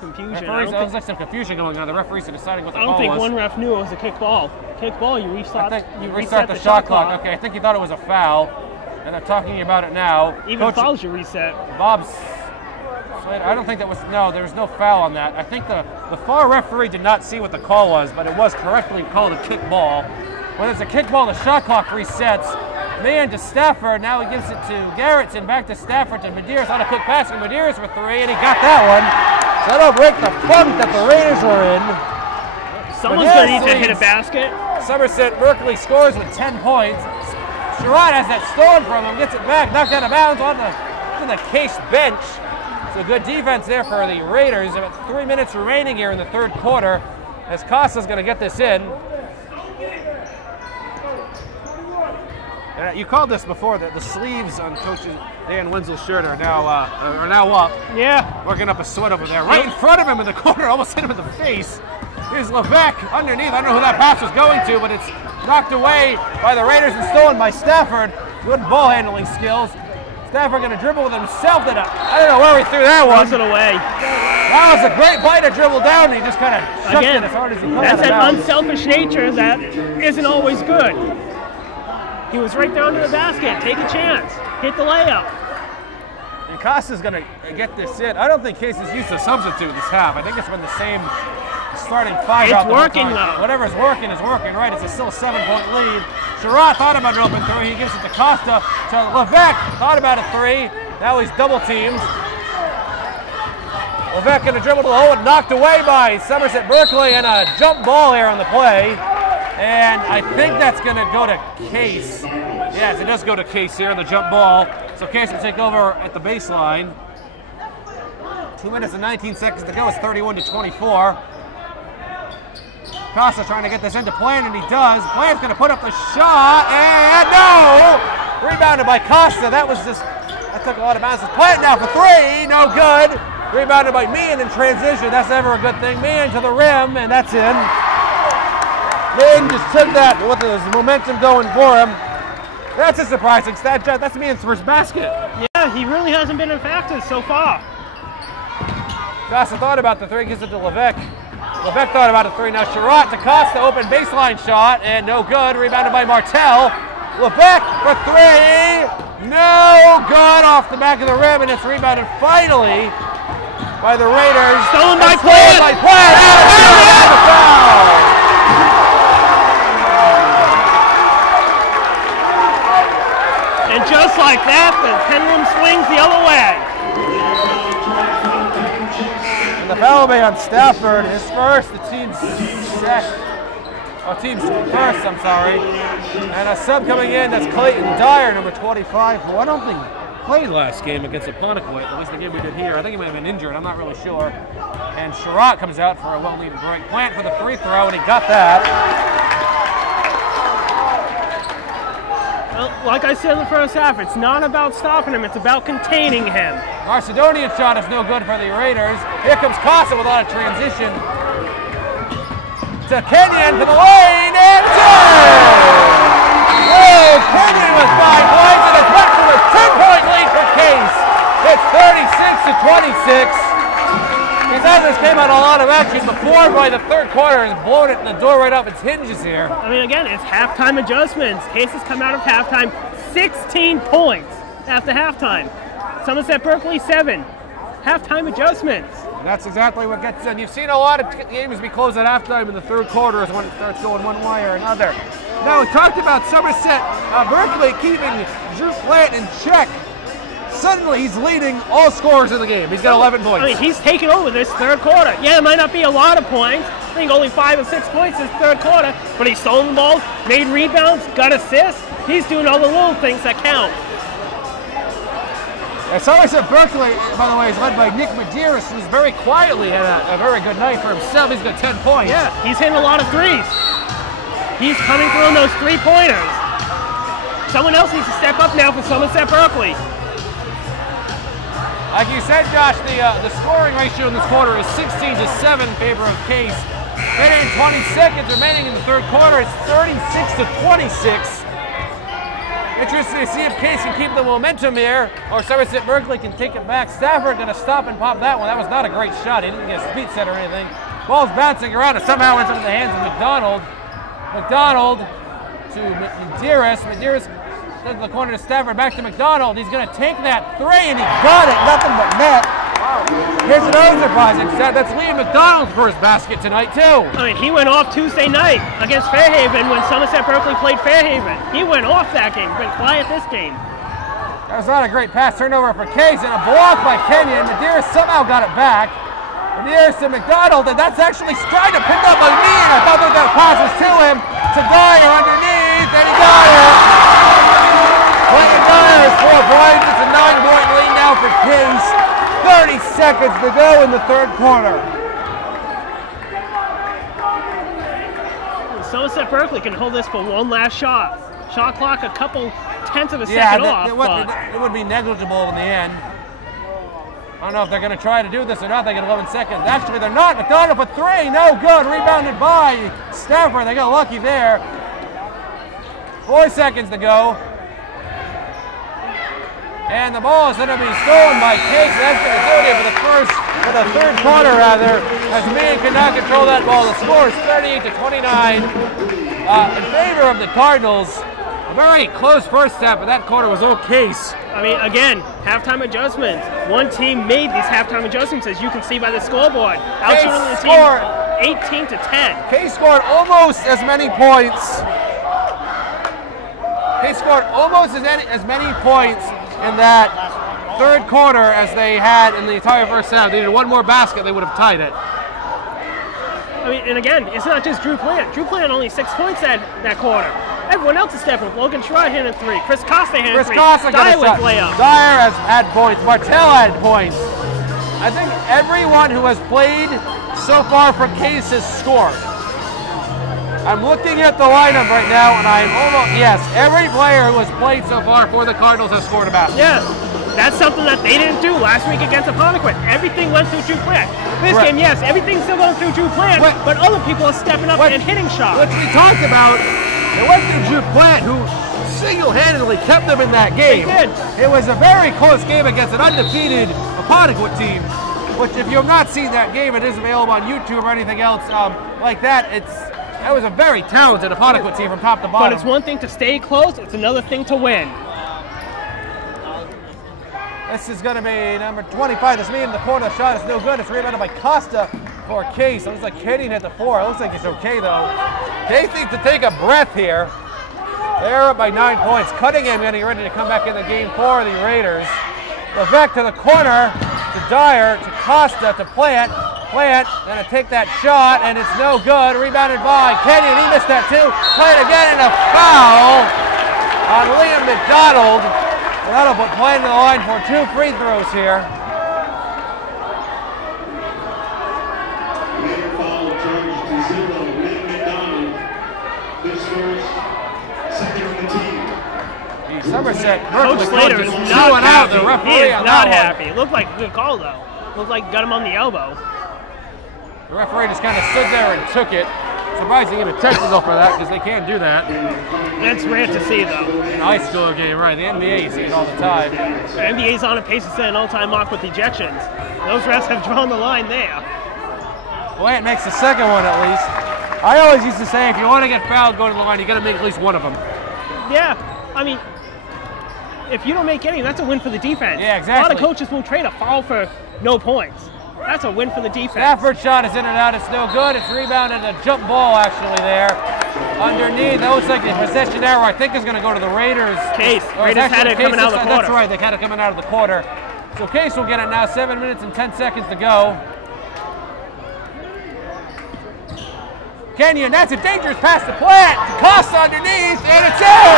Confusion. There's like some confusion going on. The referees are deciding what the call was. I don't think one ref knew it was a kick ball. Kick ball, you reset the shot clock. Okay, I think he thought it was a foul, and they're talking about it now. Even fouls you reset. Bob's. I don't think that was, no, there was no foul on that. I think the far referee did not see what the call was, but it was correctly called a kick ball. When it's a kick ball, the shot clock resets. Meehan to Stafford, now he gives it to Garrettson, back to Stafford to Medeiros on a quick pass to Medeiros for three, and he got that one. So that'll break the funk that the Raiders were in. Someone's going to need to hit a basket. Somerset Berkley scores with 10 points. Sherrod has that stolen from him, gets it back, knocked out of bounds on the Case bench. So good defense there for the Raiders. About 3 minutes remaining here in the third quarter as Costa's going to get this in. You called this before, that the sleeves on Coach Dan Wenzel's shirt are now up. Yeah. Working up a sweat over there. Right in front of him in the corner, almost hit him in the face. Here's Levesque underneath. I don't know who that pass was going to, but it's knocked away by the Raiders and stolen by Stafford. Good ball handling skills. Stafford going to dribble with himself. I don't know where he threw that one. Throws it away. That was a great play to dribble down, and he just kind of shoved it as hard as he could. That's an unselfish nature that isn't always good. He was right down to the basket. Take a chance. Hit the layup. And Costa's going to get this in. I don't think Case has used a substitute this half. I think it's been the same starting five. It's working though. Whatever's working is working, right? It's still a 7-point lead. Sherrod thought about an open three. He gives it to Costa. To Levesque, thought about a three. Now he's double teamed. Levesque going to dribble to the hole and knocked away by Somerset Berkley, and a jump ball here on the play. And I think that's going to go to Case. Yes, it does go to Case here, the jump ball. So Case will take over at the baseline. 2 minutes and 19 seconds to go. It's 31-24. Costa trying to get this into Plant, and he does. Plant's going to put up the shot, and no! Rebounded by Costa. That took a lot of bounds. Plant now for three, no good. Rebounded by Meehan in transition. That's never a good thing. Meehan to the rim, and that's in. Meehan just took that with his momentum going for him. That's a surprising stat. That's Meehan's first basket. Yeah, he really hasn't been effective so far. Costa thought about the three, gives it to Levesque. Levesque thought about a three. Now Sherrod to Costa, open baseline shot, and no good. Rebounded by Martell. Levesque for three. No good off the back of the rim, and it's rebounded finally by the Raiders. Stolen by Plant. And a foul. And just like that, the pendulum swings the other way. And the foul will be on Stafford. His first, the team's second. Oh, team's first, I'm sorry. And a sub coming in, that's Clayton Dyer, number 25, who I don't think played last game against Apponequet, at least the game we did here. I think he might have been injured, I'm not really sure. And Sherrod comes out for a well-needed break. Plant for the free throw, and he got that. Well, like I said in the first half, it's not about stopping him, it's about containing him. Macedonian shot is no good for the Raiders. Here comes Costa with a lot of transition. To Kenyon for the lane, and oh, Kenyon with 5 points, and it's back to a 10-point lead for Case. It's 36-26. These others came out a lot of action before, by the third quarter has blown it in the door right off its hinges here. I mean, again, it's halftime adjustments. Case has come out of halftime 16 points after halftime. Somerset Berkley 7. Halftime adjustments. And that's exactly what gets done. You've seen a lot of games be closed at halftime in the third quarter as when it starts going one way or another. Now, we talked about Somerset Berkley keeping Drew Plant in check. Suddenly, he's leading all scorers in the game. He's got 11 points. I mean, he's taken over this third quarter. Yeah, it might not be a lot of points. I think only 5 or 6 points this third quarter, but he's stolen the ball, made rebounds, got assists. He's doing all the little things that count. Somerset Berkley, by the way, is led by Nick Medeiros, who's very quietly had a very good night for himself. He's got 10 points. Yeah, he's hitting a lot of threes. He's coming through on those 3-pointers. Someone else needs to step up now for Somerset Berkley. Like you said, Josh, the scoring ratio in this quarter is 16-7 in favor of Case. Minute and 20 seconds remaining in the third quarter. It's 36-26. Interesting to see if Case can keep the momentum here, or Somerset Berkley can take it back. Stafford going to stop and pop that one. That was not a great shot. He didn't get his feet set or anything. Ball's bouncing around and somehow ends up in the hands of McDonald. McDonald to Medeiros. Medeiros to the corner to Stafford, back to McDonald. He's going to take that 3, and he got it. Nothing but net. Here's another surprising shot. That's Liam McDonald's first basket tonight, too. I mean, he went off Tuesday night against Fairhaven when Somerset Berkley played Fairhaven. He went off that game. Been quiet this game. That was not a great pass turnover for Case, and a block by Kenyon. Medeiros somehow got it back. Medeiros to McDonald, and that's actually trying to pick up a knee, and I thought that pass was to him. To Dyer underneath, and he got it. Clinton Dyer has 4 points. It's a 9-point lead now for Case. 30 seconds to go in the third quarter. Somerset Berkley can hold this for one last shot. Shot clock a couple tenths of a second off. It would be negligible in the end. I don't know if they're going to try to do this or not. They get 11 seconds. Actually, they're not. McDonald for 3. No good. Rebounded by Stafford. They got lucky there. 4 seconds to go. And the ball is going to be stolen by Case. That's going to do it for the third quarter, rather, as Meehan cannot control that ball. The score is 38-29 in favor of the Cardinals. A very close first half, but that quarter was all Case. I mean, again, halftime adjustments. One team made these halftime adjustments, as you can see by the scoreboard. Outshooting the team 18-10. Case scored almost as many points. Case scored almost as many points in that third quarter as they had in the entire first half. They needed one more basket, they would have tied it. I mean, and again, it's not just Drew Plant. Drew Plant only 6 points that quarter. Everyone else is stepping up. Logan Schrott hit a 3. Chris Costa hit a 3. Dyer with layup. Dyer has had points. Martell had points. I think everyone who has played so far for Case has scored. I'm looking at the lineup right now, and I'm almost, yes, every player who has played so far for the Cardinals has scored a basket. Yeah, that's something that they didn't do last week against Apponequet. Everything went through Drew Plant. This game, yes, everything's still going through Drew Plant, but other people are stepping up and hitting shots. Which we talked about, it went through Drew Plant, who single-handedly kept them in that game. They did. It was a very close game against an undefeated Apponequet team, which if you have not seen that game, it is available on YouTube or anything else like that. That was a very talented Apponequet team from top to bottom. But it's one thing to stay close, it's another thing to win. This is going to be number 25. This mean in the corner shot is no good. It's rebounded by Costa for Case. It looks like Kenyon hit the 4. It looks like he's okay, though. Case needs to take a breath here. They're up by 9 points. Cunningham getting ready to come back in the game for the Raiders. Levesque to the corner, to Dyer, to Costa, to Plant. Plant going to take that shot, and it's no good. Rebounded by Kenyon. He missed that too. Plant again, and a foul on Liam McDonald. And that'll put Plant in the line for 2 free throws here. Later foul charged to 0. Liam McDonald, his first, second on the team. Somerset Berkley Coach Slater is just not chewing out happy. the referee He is on not that one. happy. It looked like a good call, though. Looked like got him on the elbow. The referee just kind of stood there and took it. Surprised they gave a technical for that because they can't do that. That's rare to see, though. In a high school game, right? The NBA, you see it all the time. The NBA's on a pace to set an all-time mark with ejections. Those refs have drawn the line there. Bryant makes the second one at least. I always used to say if you want to get fouled going to the line, you got to make at least one of them. Yeah, I mean, if you don't make any, that's a win for the defense. Yeah, exactly. A lot of coaches will trade a foul for no points. That's a win for the defense. Stafford's shot is in and out. It's no good. It's rebounded. A jump ball actually there. Underneath, that looks like the possession arrow I think is going to go to the Raiders. Case. Raiders had it coming out of the quarter. That's right. They had it coming out of the quarter. So Case will get it now. 7 minutes and 10 seconds to go. Kenyon, that's a dangerous pass to Platt. Costa underneath, and it's in!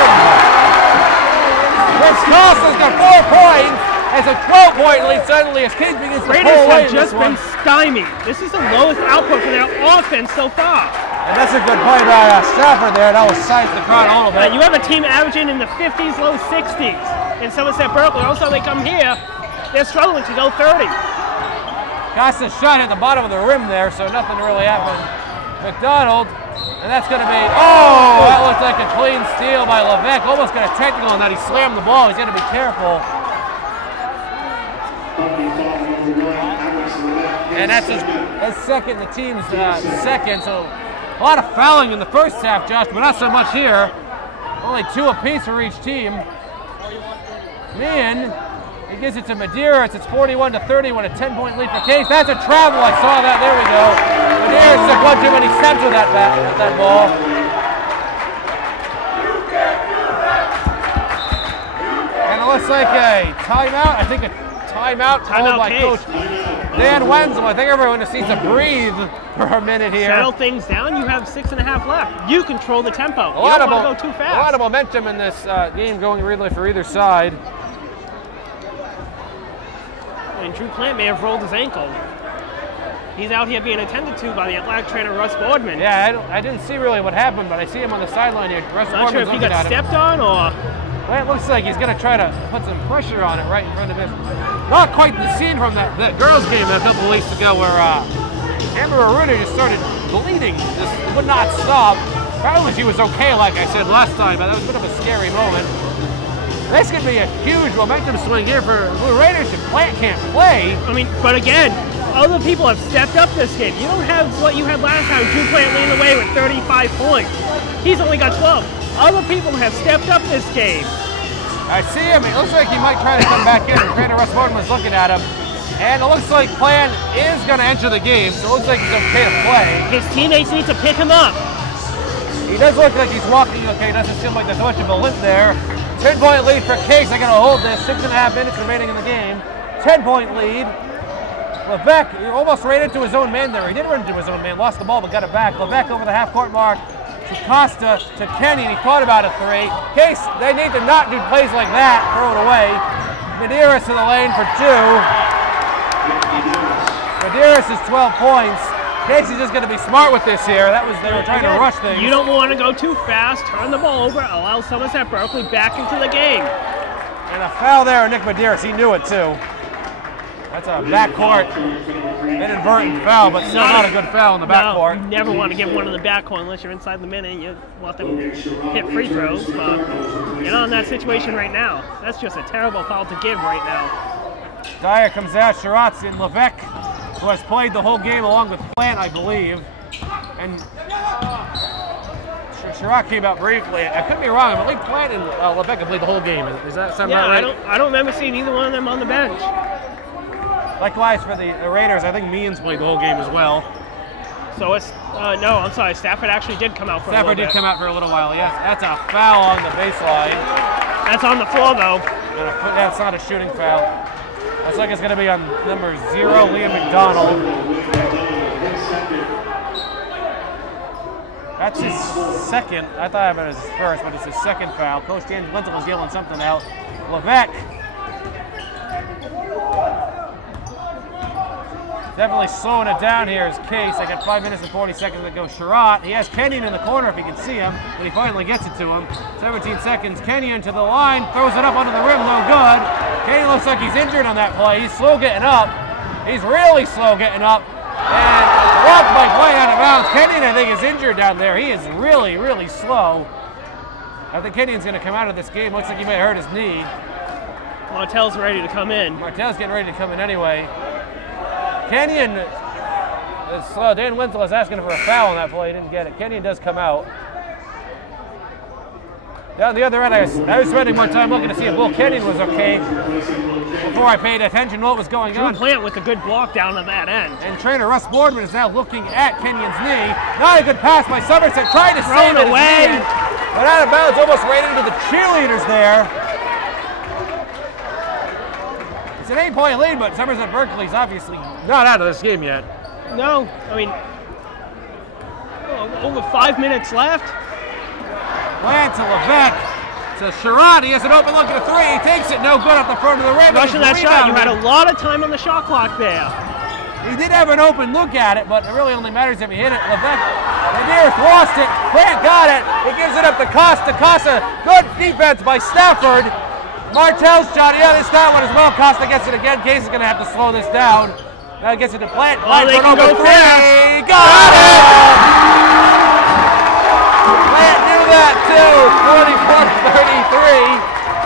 This Costa's got 4 points. Has a 12-point lead suddenly as Case begins to pull Raiders away have just been stymied. This is the lowest output for their offense so far. And that's a good play by Stafford there. That will size the crowd a little bit. You have a team averaging in the 50s, low 60s. In Somerset Berkley, also they come here, they're struggling to go 30. Costa's shot at the bottom of the rim there, so nothing really happened. McDonald, and that's going to be, oh, that looked like a clean steal by Levesque. Almost got a technical on that. He slammed the ball. He's got to be careful. And that's his second, the team's second. So a lot of fouling in the first half, Josh, but not so much here. Only 2 apiece for each team. Man, he gives it to Medeiros. It's 41-30 with a 10-point lead for Case. That's a travel. I saw that. There we go. Medeiros took one too many steps with that ball. And it looks like a timeout. I think a timeout called by Coach Dan Wenzel. I think everyone just needs to breathe for a minute here. Settle things down. You have 6.5 left. You control the tempo. You don't want to go too fast. A lot of momentum in this game going really for either side. And Drew Plant may have rolled his ankle. He's out here being attended to by the athletic trainer Russ Boardman. Yeah, I didn't see really what happened, but I see him on the sideline here. Russ Not sure if he got stepped on or... Well, it looks like he's going to try to put some pressure on it right in front of him. Not quite the scene from that girls' game a couple weeks ago where Amber Aruna just started bleeding. Just would not stop. Probably she was okay, like I said last time, but that was a bit of a scary moment. This could be a huge momentum swing here for the Blue Raiders if Plant can't play. I mean, but again, other people have stepped up this game. You don't have what you had last time, Drew Plant leading the way with 35 points. He's only got 12. Other people have stepped up this game. I see him. It looks like he might try to come back in. Trainer Russ Boardman was looking at him. And it looks like Plant is going to enter the game, so it looks like he's okay to play. His teammates need to pick him up. He does look like he's walking okay. Doesn't seem like there's much of a limp there. 10-point lead for Case. They're going to hold this. 6.5 minutes remaining in the game. 10-point lead. Levesque almost ran into his own man there. He did run into his own man. Lost the ball, but got it back. Levesque over the half-court mark. To Costa, to Kenny, and he thought about a 3. Case, they need to not do plays like that. Throw it away. Medeiros to the lane for 2. Medeiros is 12 points. Case is just going to be smart with this here. They were trying to rush things. You don't want to go too fast. Turn the ball over. Allow Somerset Berkley back into the game. And a foul there on Nick Medeiros. He knew it too. That's a backcourt inadvertent foul, but still not a good foul in the backcourt. You never want to give one in the backcourt unless you're inside the minute. You want them to hit free throws. But you're not in that situation right now. That's just a terrible foul to give right now. Dyer comes out. Sherrat's in Levesque, who has played the whole game along with Plant, I believe. And Sherratt came out briefly. I could be wrong. I believe Plant and Levesque have played the whole game. Does that sound about right? I don't remember seeing either one of them on the bench. Likewise for the Raiders, I think Means played the whole game as well. So it's, no, I'm sorry, Stafford actually did come out for a little bit. Stafford did come out for a little while, yes. That's a foul on the baseline. That's on the floor, though. That's not a shooting foul. Looks like it's going to be on number 0, Liam McDonald. That's his second. I thought it was his first, but it's his second foul. Coach Dan Wenzel was yelling something out. Levesque. Definitely slowing it down here is Case. I got 5 minutes and 40 seconds to go. Sherratt, he has Kenyon in the corner if he can see him, but he finally gets it to him. 17 seconds, Kenyon to the line, throws it up under the rim, no good. Kenyon looks like he's injured on that play. He's slow getting up. He's really slow getting up. And blocked by play out of bounds. Kenyon, I think, is injured down there. He is really, really slow. I think Kenyon's going to come out of this game. Looks like he may hurt his knee. Martell's ready to come in. Martell's getting ready to come in anyway. Kenyon is slow. Dan Wenzel is asking for a foul on that play. He didn't get it. Kenyon does come out. Down the other end, I was spending more time looking to see if Will Kenyon was okay before I paid attention to what was going on. Drew Plant with a good block down on that end. And trainer Russ Boardman is now looking at Kenyon's knee. Not a good pass by Somerset, trying to save it away. But out of bounds, almost right into the cheerleaders there. It's an 8-point lead, but Somerset Berkley's obviously not out of this game yet. No, I mean, over 5 minutes left. Plant to Levesque. To Sherratt, he has an open look at a three. He takes it, no good at the front of the rim. Rushing that shot, you had a lot of time on the shot clock there. He did have an open look at it, but it really only matters if he hit it. Levesque, Medeiros lost it. Plant got it. He gives it up to Costa. Costa, good defense by Stafford. Martell's shot, yeah, this time one as well. Costa gets it again. Case is going to have to slow this down. Now he gets it to Plant. Plant they can go three. Got it! Plant knew that too. 24-33.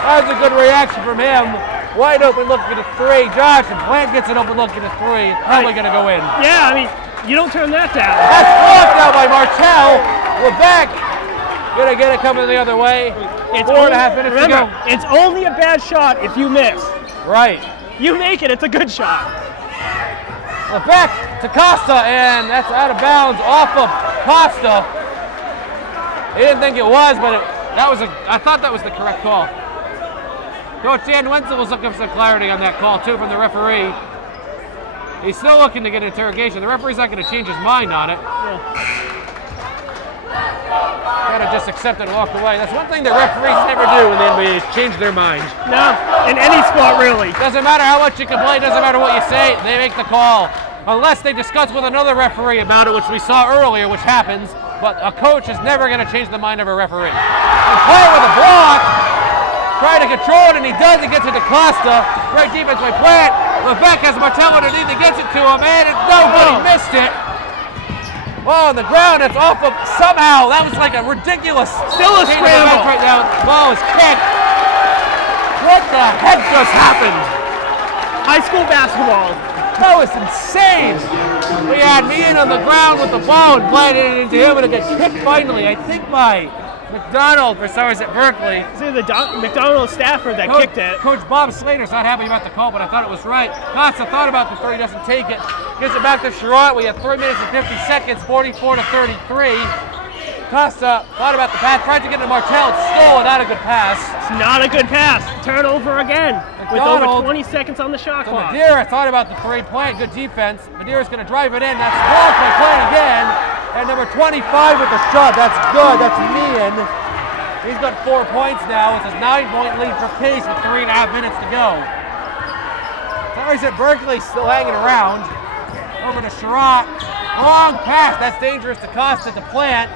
That was a good reaction from him. Wide open look at a three. Josh, and Plant gets an open look at a three. Probably going to go in. Yeah, I mean, you don't turn that down. That's blocked out by Martell. Levesque going to get it coming the other way. It's 4.5 minutes to go. It's only a bad shot if you miss. Right. You make it, it's a good shot. Levesque to Costa, and that's out of bounds off of Costa. He didn't think it was, but I thought that was the correct call. Coach Dan Wenzel was looking for some clarity on that call, too, from the referee. He's still looking to get an interrogation. The referee's not going to change his mind on it. Kind of just accept it and walk away. That's one thing that referees never do in the NBA is change their mind. No, in any sport, really. Doesn't matter how much you complain, doesn't matter what you say, they make the call. Unless they discuss with another referee about it, which we saw earlier, which happens. But a coach is never going to change the mind of a referee. And play with a block. Trying to control it, and he does. He gets it to Costa. Great defense by Plant. Levesque has Martell underneath. He gets it to him, and it's no good. He missed it. Oh, on the ground. It's off of somehow. That was like a ridiculous. Still a scramble. Right now. The ball is kicked. What the heck just happened? High school basketball. That was insane. We had me in on the ground with the ball and planted it into him, and it got kicked finally, I think by McDonald for Somerset Berkley. See the McDonald Stafford that kicked it. Coach Bob Slater's not happy about the call, but I thought it was right. Costa thought about the three, doesn't take it. Gives it back to Sherratt. We have 3 minutes and 50 seconds, 44-33. Costa thought about the pass, tried to get to Martell. It's still not a good pass. It's not a good pass. Turnover again with over 20 seconds on the shot clock. Medeiros thought about the three. Plant, good defense. Medeiros going to drive it in. That's blocked by Plant again. And number 25 with the shot. That's good. That's Meehan. He's got 4 points now. It's a 9-point lead for Case with 3.5 minutes to go. Somerset Berkley still hanging around. Over to Sherratt. Long pass. That's dangerous to Costa to Plant.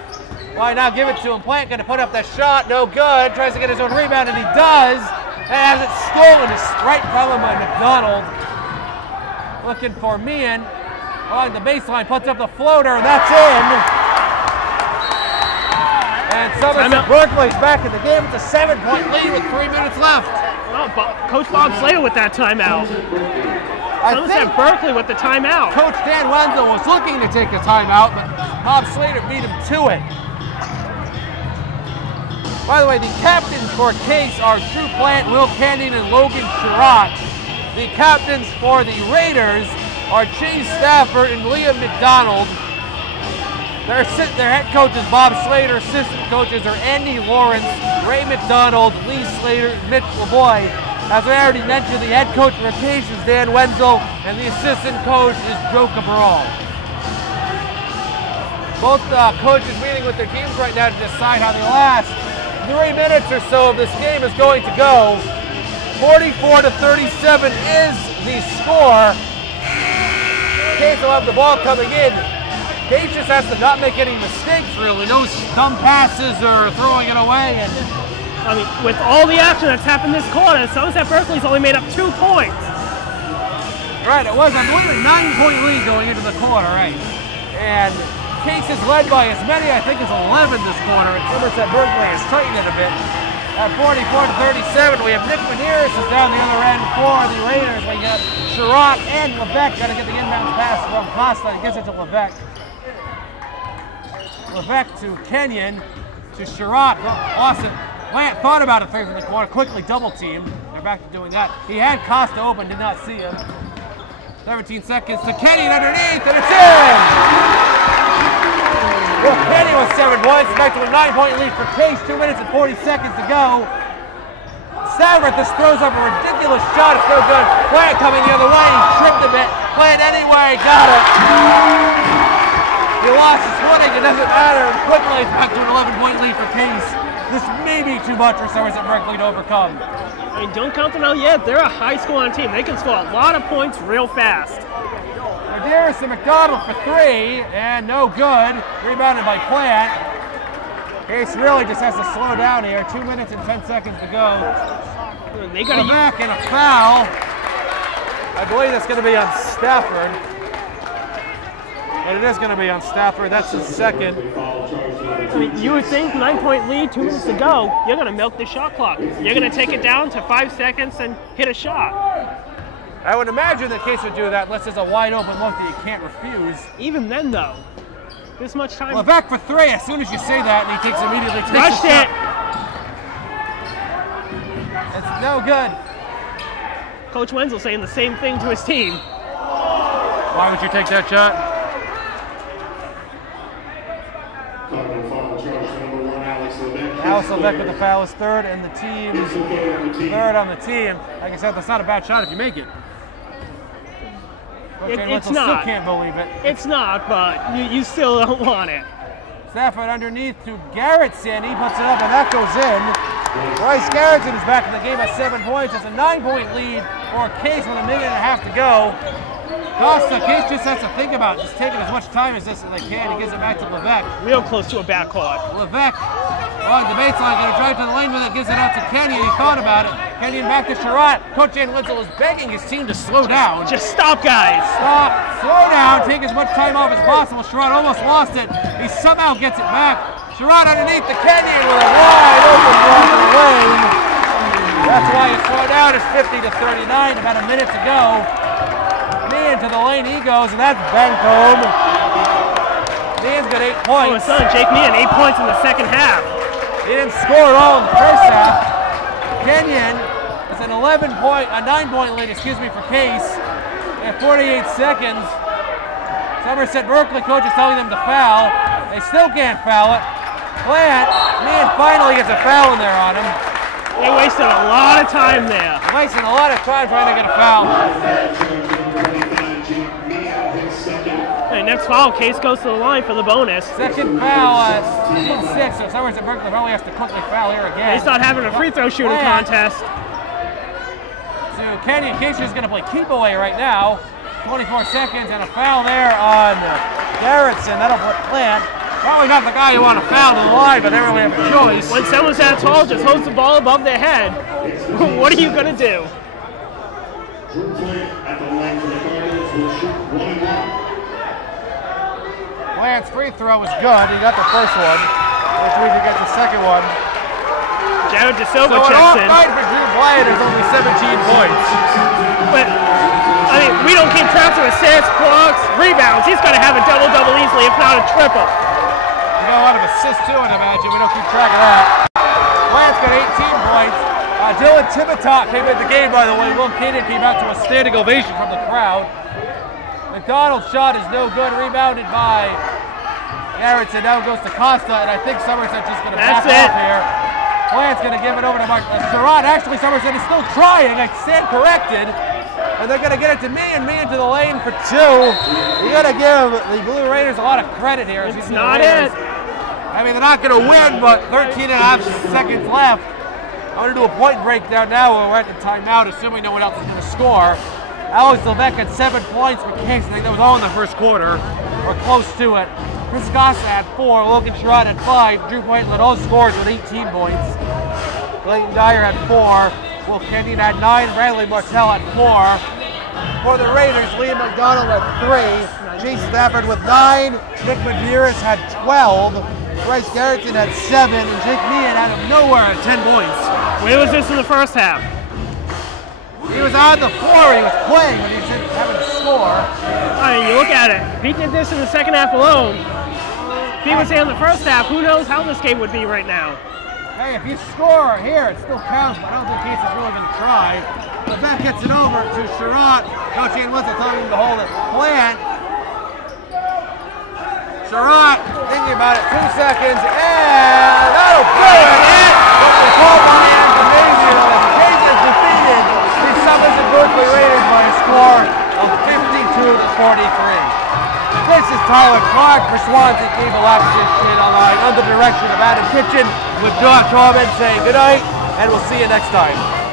Why now give it to him? Plant going to put up that shot. No good. Tries to get his own rebound, and he does. And has it stolen. It's right from him by McDonald. Looking for Meehan. Along the baseline, puts up the floater, and that's in. And Somerset Berkley's back in the game. It's a 7-point lead with 3 minutes left. Well, Coach Bob Slater with that timeout. Somerset Berkley with the timeout. Coach Dan Wenzel was looking to take a timeout, but Bob Slater beat him to it. By the way, the captains for Case are Drew Plant, Will Kenyon, and Logan Sherratt. The captains for the Raiders are Chase Stafford and Liam McDonald. Their head coach is Bob Slater. Assistant coaches are Andy Lawrence, Ray McDonald, Lee Slater, and Mitch LeBoy. As I already mentioned, the head coach for Case is Dan Wenzel, and the assistant coach is Joe Cabral. Both coaches meeting with their teams right now to decide how the last 3 minutes or so of this game is going to go. 44-37 is the score. Case will have the ball coming in. Case just has to not make any mistakes, really. No dumb passes or throwing it away. And I mean, with all the action that's happened this quarter, Somerset Berkley's only made up 2 points. Right, it was, I believe, a 9-point lead going into the quarter, right? And Case is led by as many, I think, as 11 this quarter, and Somerset Berkley has tightened it a bit. At 44-37, we have Nick Medeiros is down the other end for the Raiders. We got Sherrod and Levesque got to get the inbound pass from Costa. He gets it to Levesque. Levesque to Kenyon, to Sherrod. Austin Plant thought about it from the corner, quickly double teamed. They're back to doing that. He had Costa open, did not see him. 17 seconds to Kenyon underneath, and it's in! Well, Kenyon with 7 points, back to a 9-point lead for Case, 2 minutes and 40 seconds to go. Savert just throws up a ridiculous shot, it's no good. Plant coming the other way, he tripped a bit. Plant anyway, got it. He lost his footing, it doesn't matter. Quickly, it's back to an 11-point lead for Case. This may be too much for Somerset Berkley to overcome. I mean, don't count them out yet. They're a high-scoring team. They can score a lot of points real fast. Medeiros and McDonald for 3, and no good. Rebounded by Plant. Case really just has to slow down here. 2 minutes and 10 seconds to go. They got to back and a foul. I believe that's going to be on Stafford. But it is going to be on Stafford. That's his second. I mean, you would think 9-point lead, 2 minutes to go, you're going to milk the shot clock. You're going to take it down to 5 seconds and hit a shot. I would imagine the Case would do that unless there's a wide open look that you can't refuse. Even then, though, this much time. Levesque for 3 as soon as you say that, and he takes immediately. Rushed it. It's no good. Coach Wenzel saying the same thing to his team. Why would you take that shot? Alex Levesque with the foul is 3rd, and the team's 3rd on the team. Like I said, that's not a bad shot if you make it. It's not. Still can't believe it. It's not, but you still don't want it. Stafford underneath to Garrettson. He puts it up, and that goes in. Bryce Garrettson is back in the game at 7 points. It's a 9-point lead for Case with a minute and a half to go. Costa, Case just has to think about just taking as much time as this as they can. He gives it back to Levesque. Real close to a backcourt. Levesque along the baseline, going to drive to the lane with it, gives it out to Kenyon. He thought about it. Kenyon back to Sherrod. Coach Jan Wenzel is begging his team to slow down. Just stop, guys. Stop, slow down, take as much time off as possible. Sherrod almost lost it. He somehow gets it back. Sherrod underneath the Kenyon with a wide open block in the lane. That's why it's slowed down. It's 50-39, about a minute to go. Into the lane he goes, and that's banked home. Meehan's got 8 points. Oh, his son, Jake Meehan, 8 points in the second half. He didn't score at all in the first half. Kenyon is an 9-point lead, for Case. At 48 seconds. Somerset Berkley coach is telling them to foul. They still can't foul it. Meehan finally gets a foul in there on him. They wasted a lot of time there. Wasting a lot of time trying to get a foul. Okay, next foul, Case goes to the line for the bonus. Second foul, 6, so Somerset Berkley probably has to quickly foul here again. They start having a free throw shooting contest. So Kenyon, Case is going to play keep away right now. 24 seconds and a foul there on Garrettson. That'll put Plant. Probably not the guy you want to foul to the line, but they really have a choice. When someone's that tall, just holds the ball above their head. What are you going to do? Drew Plant at the line for the Cardinals will shoot 1-1. Plant's free throw was good. He got the first one, which means he gets the second one. Jared DeSilva so checks in. Right for Drew Plant is only 17 points. But, I mean, we don't keep track of assists, blocks, rebounds. He's got to have a double-double easily, if not a triple. We got a lot of assists too, I'd imagine. We don't keep track of that. Plant's got 18 points. Dylan Tivitot came in the game, by the way. Will Keenan came out to a standing ovation from the crowd. McDonald's shot is no good. Rebounded by Garrettson. Now goes to Costa, and I think Somerset's just going to back off here. Plant's going to give it over to Sherrod. Actually, Somerset is still trying. I stand corrected. And they're going to get it to Meehan to the lane for 2. You got to give the Blue Raiders a lot of credit here. It's not it. I mean, they're not going to win, but 13 and a half seconds left. I'm going to do a point breakdown now when we're at the timeout, assuming no one else is going to score. Alex Levesque had 7 points for Kings. I think that was all in the first quarter, or close to it. Chris Gossa had 4, Logan Sherrod had 5, Drew White led all scores with 18 points. Clayton Dyer had 4, Will Kenyon had 9, Bradley Martell had 4. For the Raiders, Liam McDonald had 3, Jay Stafford with 9, Nick Medeiros had 12, Bryce Garrettson had 7, and Jake Meehan out of nowhere had 10 points. Where was this in the first half? He was on the floor, he was playing, but he didn't have to score. I mean, you look at it. If he did this in the second half alone, if he was here in the first half, who knows how this game would be right now. Hey, if you score here, it still counts, but I don't think Case is really going to try. Levesque gets it over to Sherrod. Coach Ian Whistle telling him to hold it. Plant. Sherrod thinking about it, 2 seconds, and that'll do it. What we call by Gymnasium as Case is defeated. The Somerset Berkley Raiders by a score of 52-43. This is Tyler Clark for Swansea Cable Access Online under the direction of Adam Kitchen with Josh Harmon saying good night, and we'll see you next time.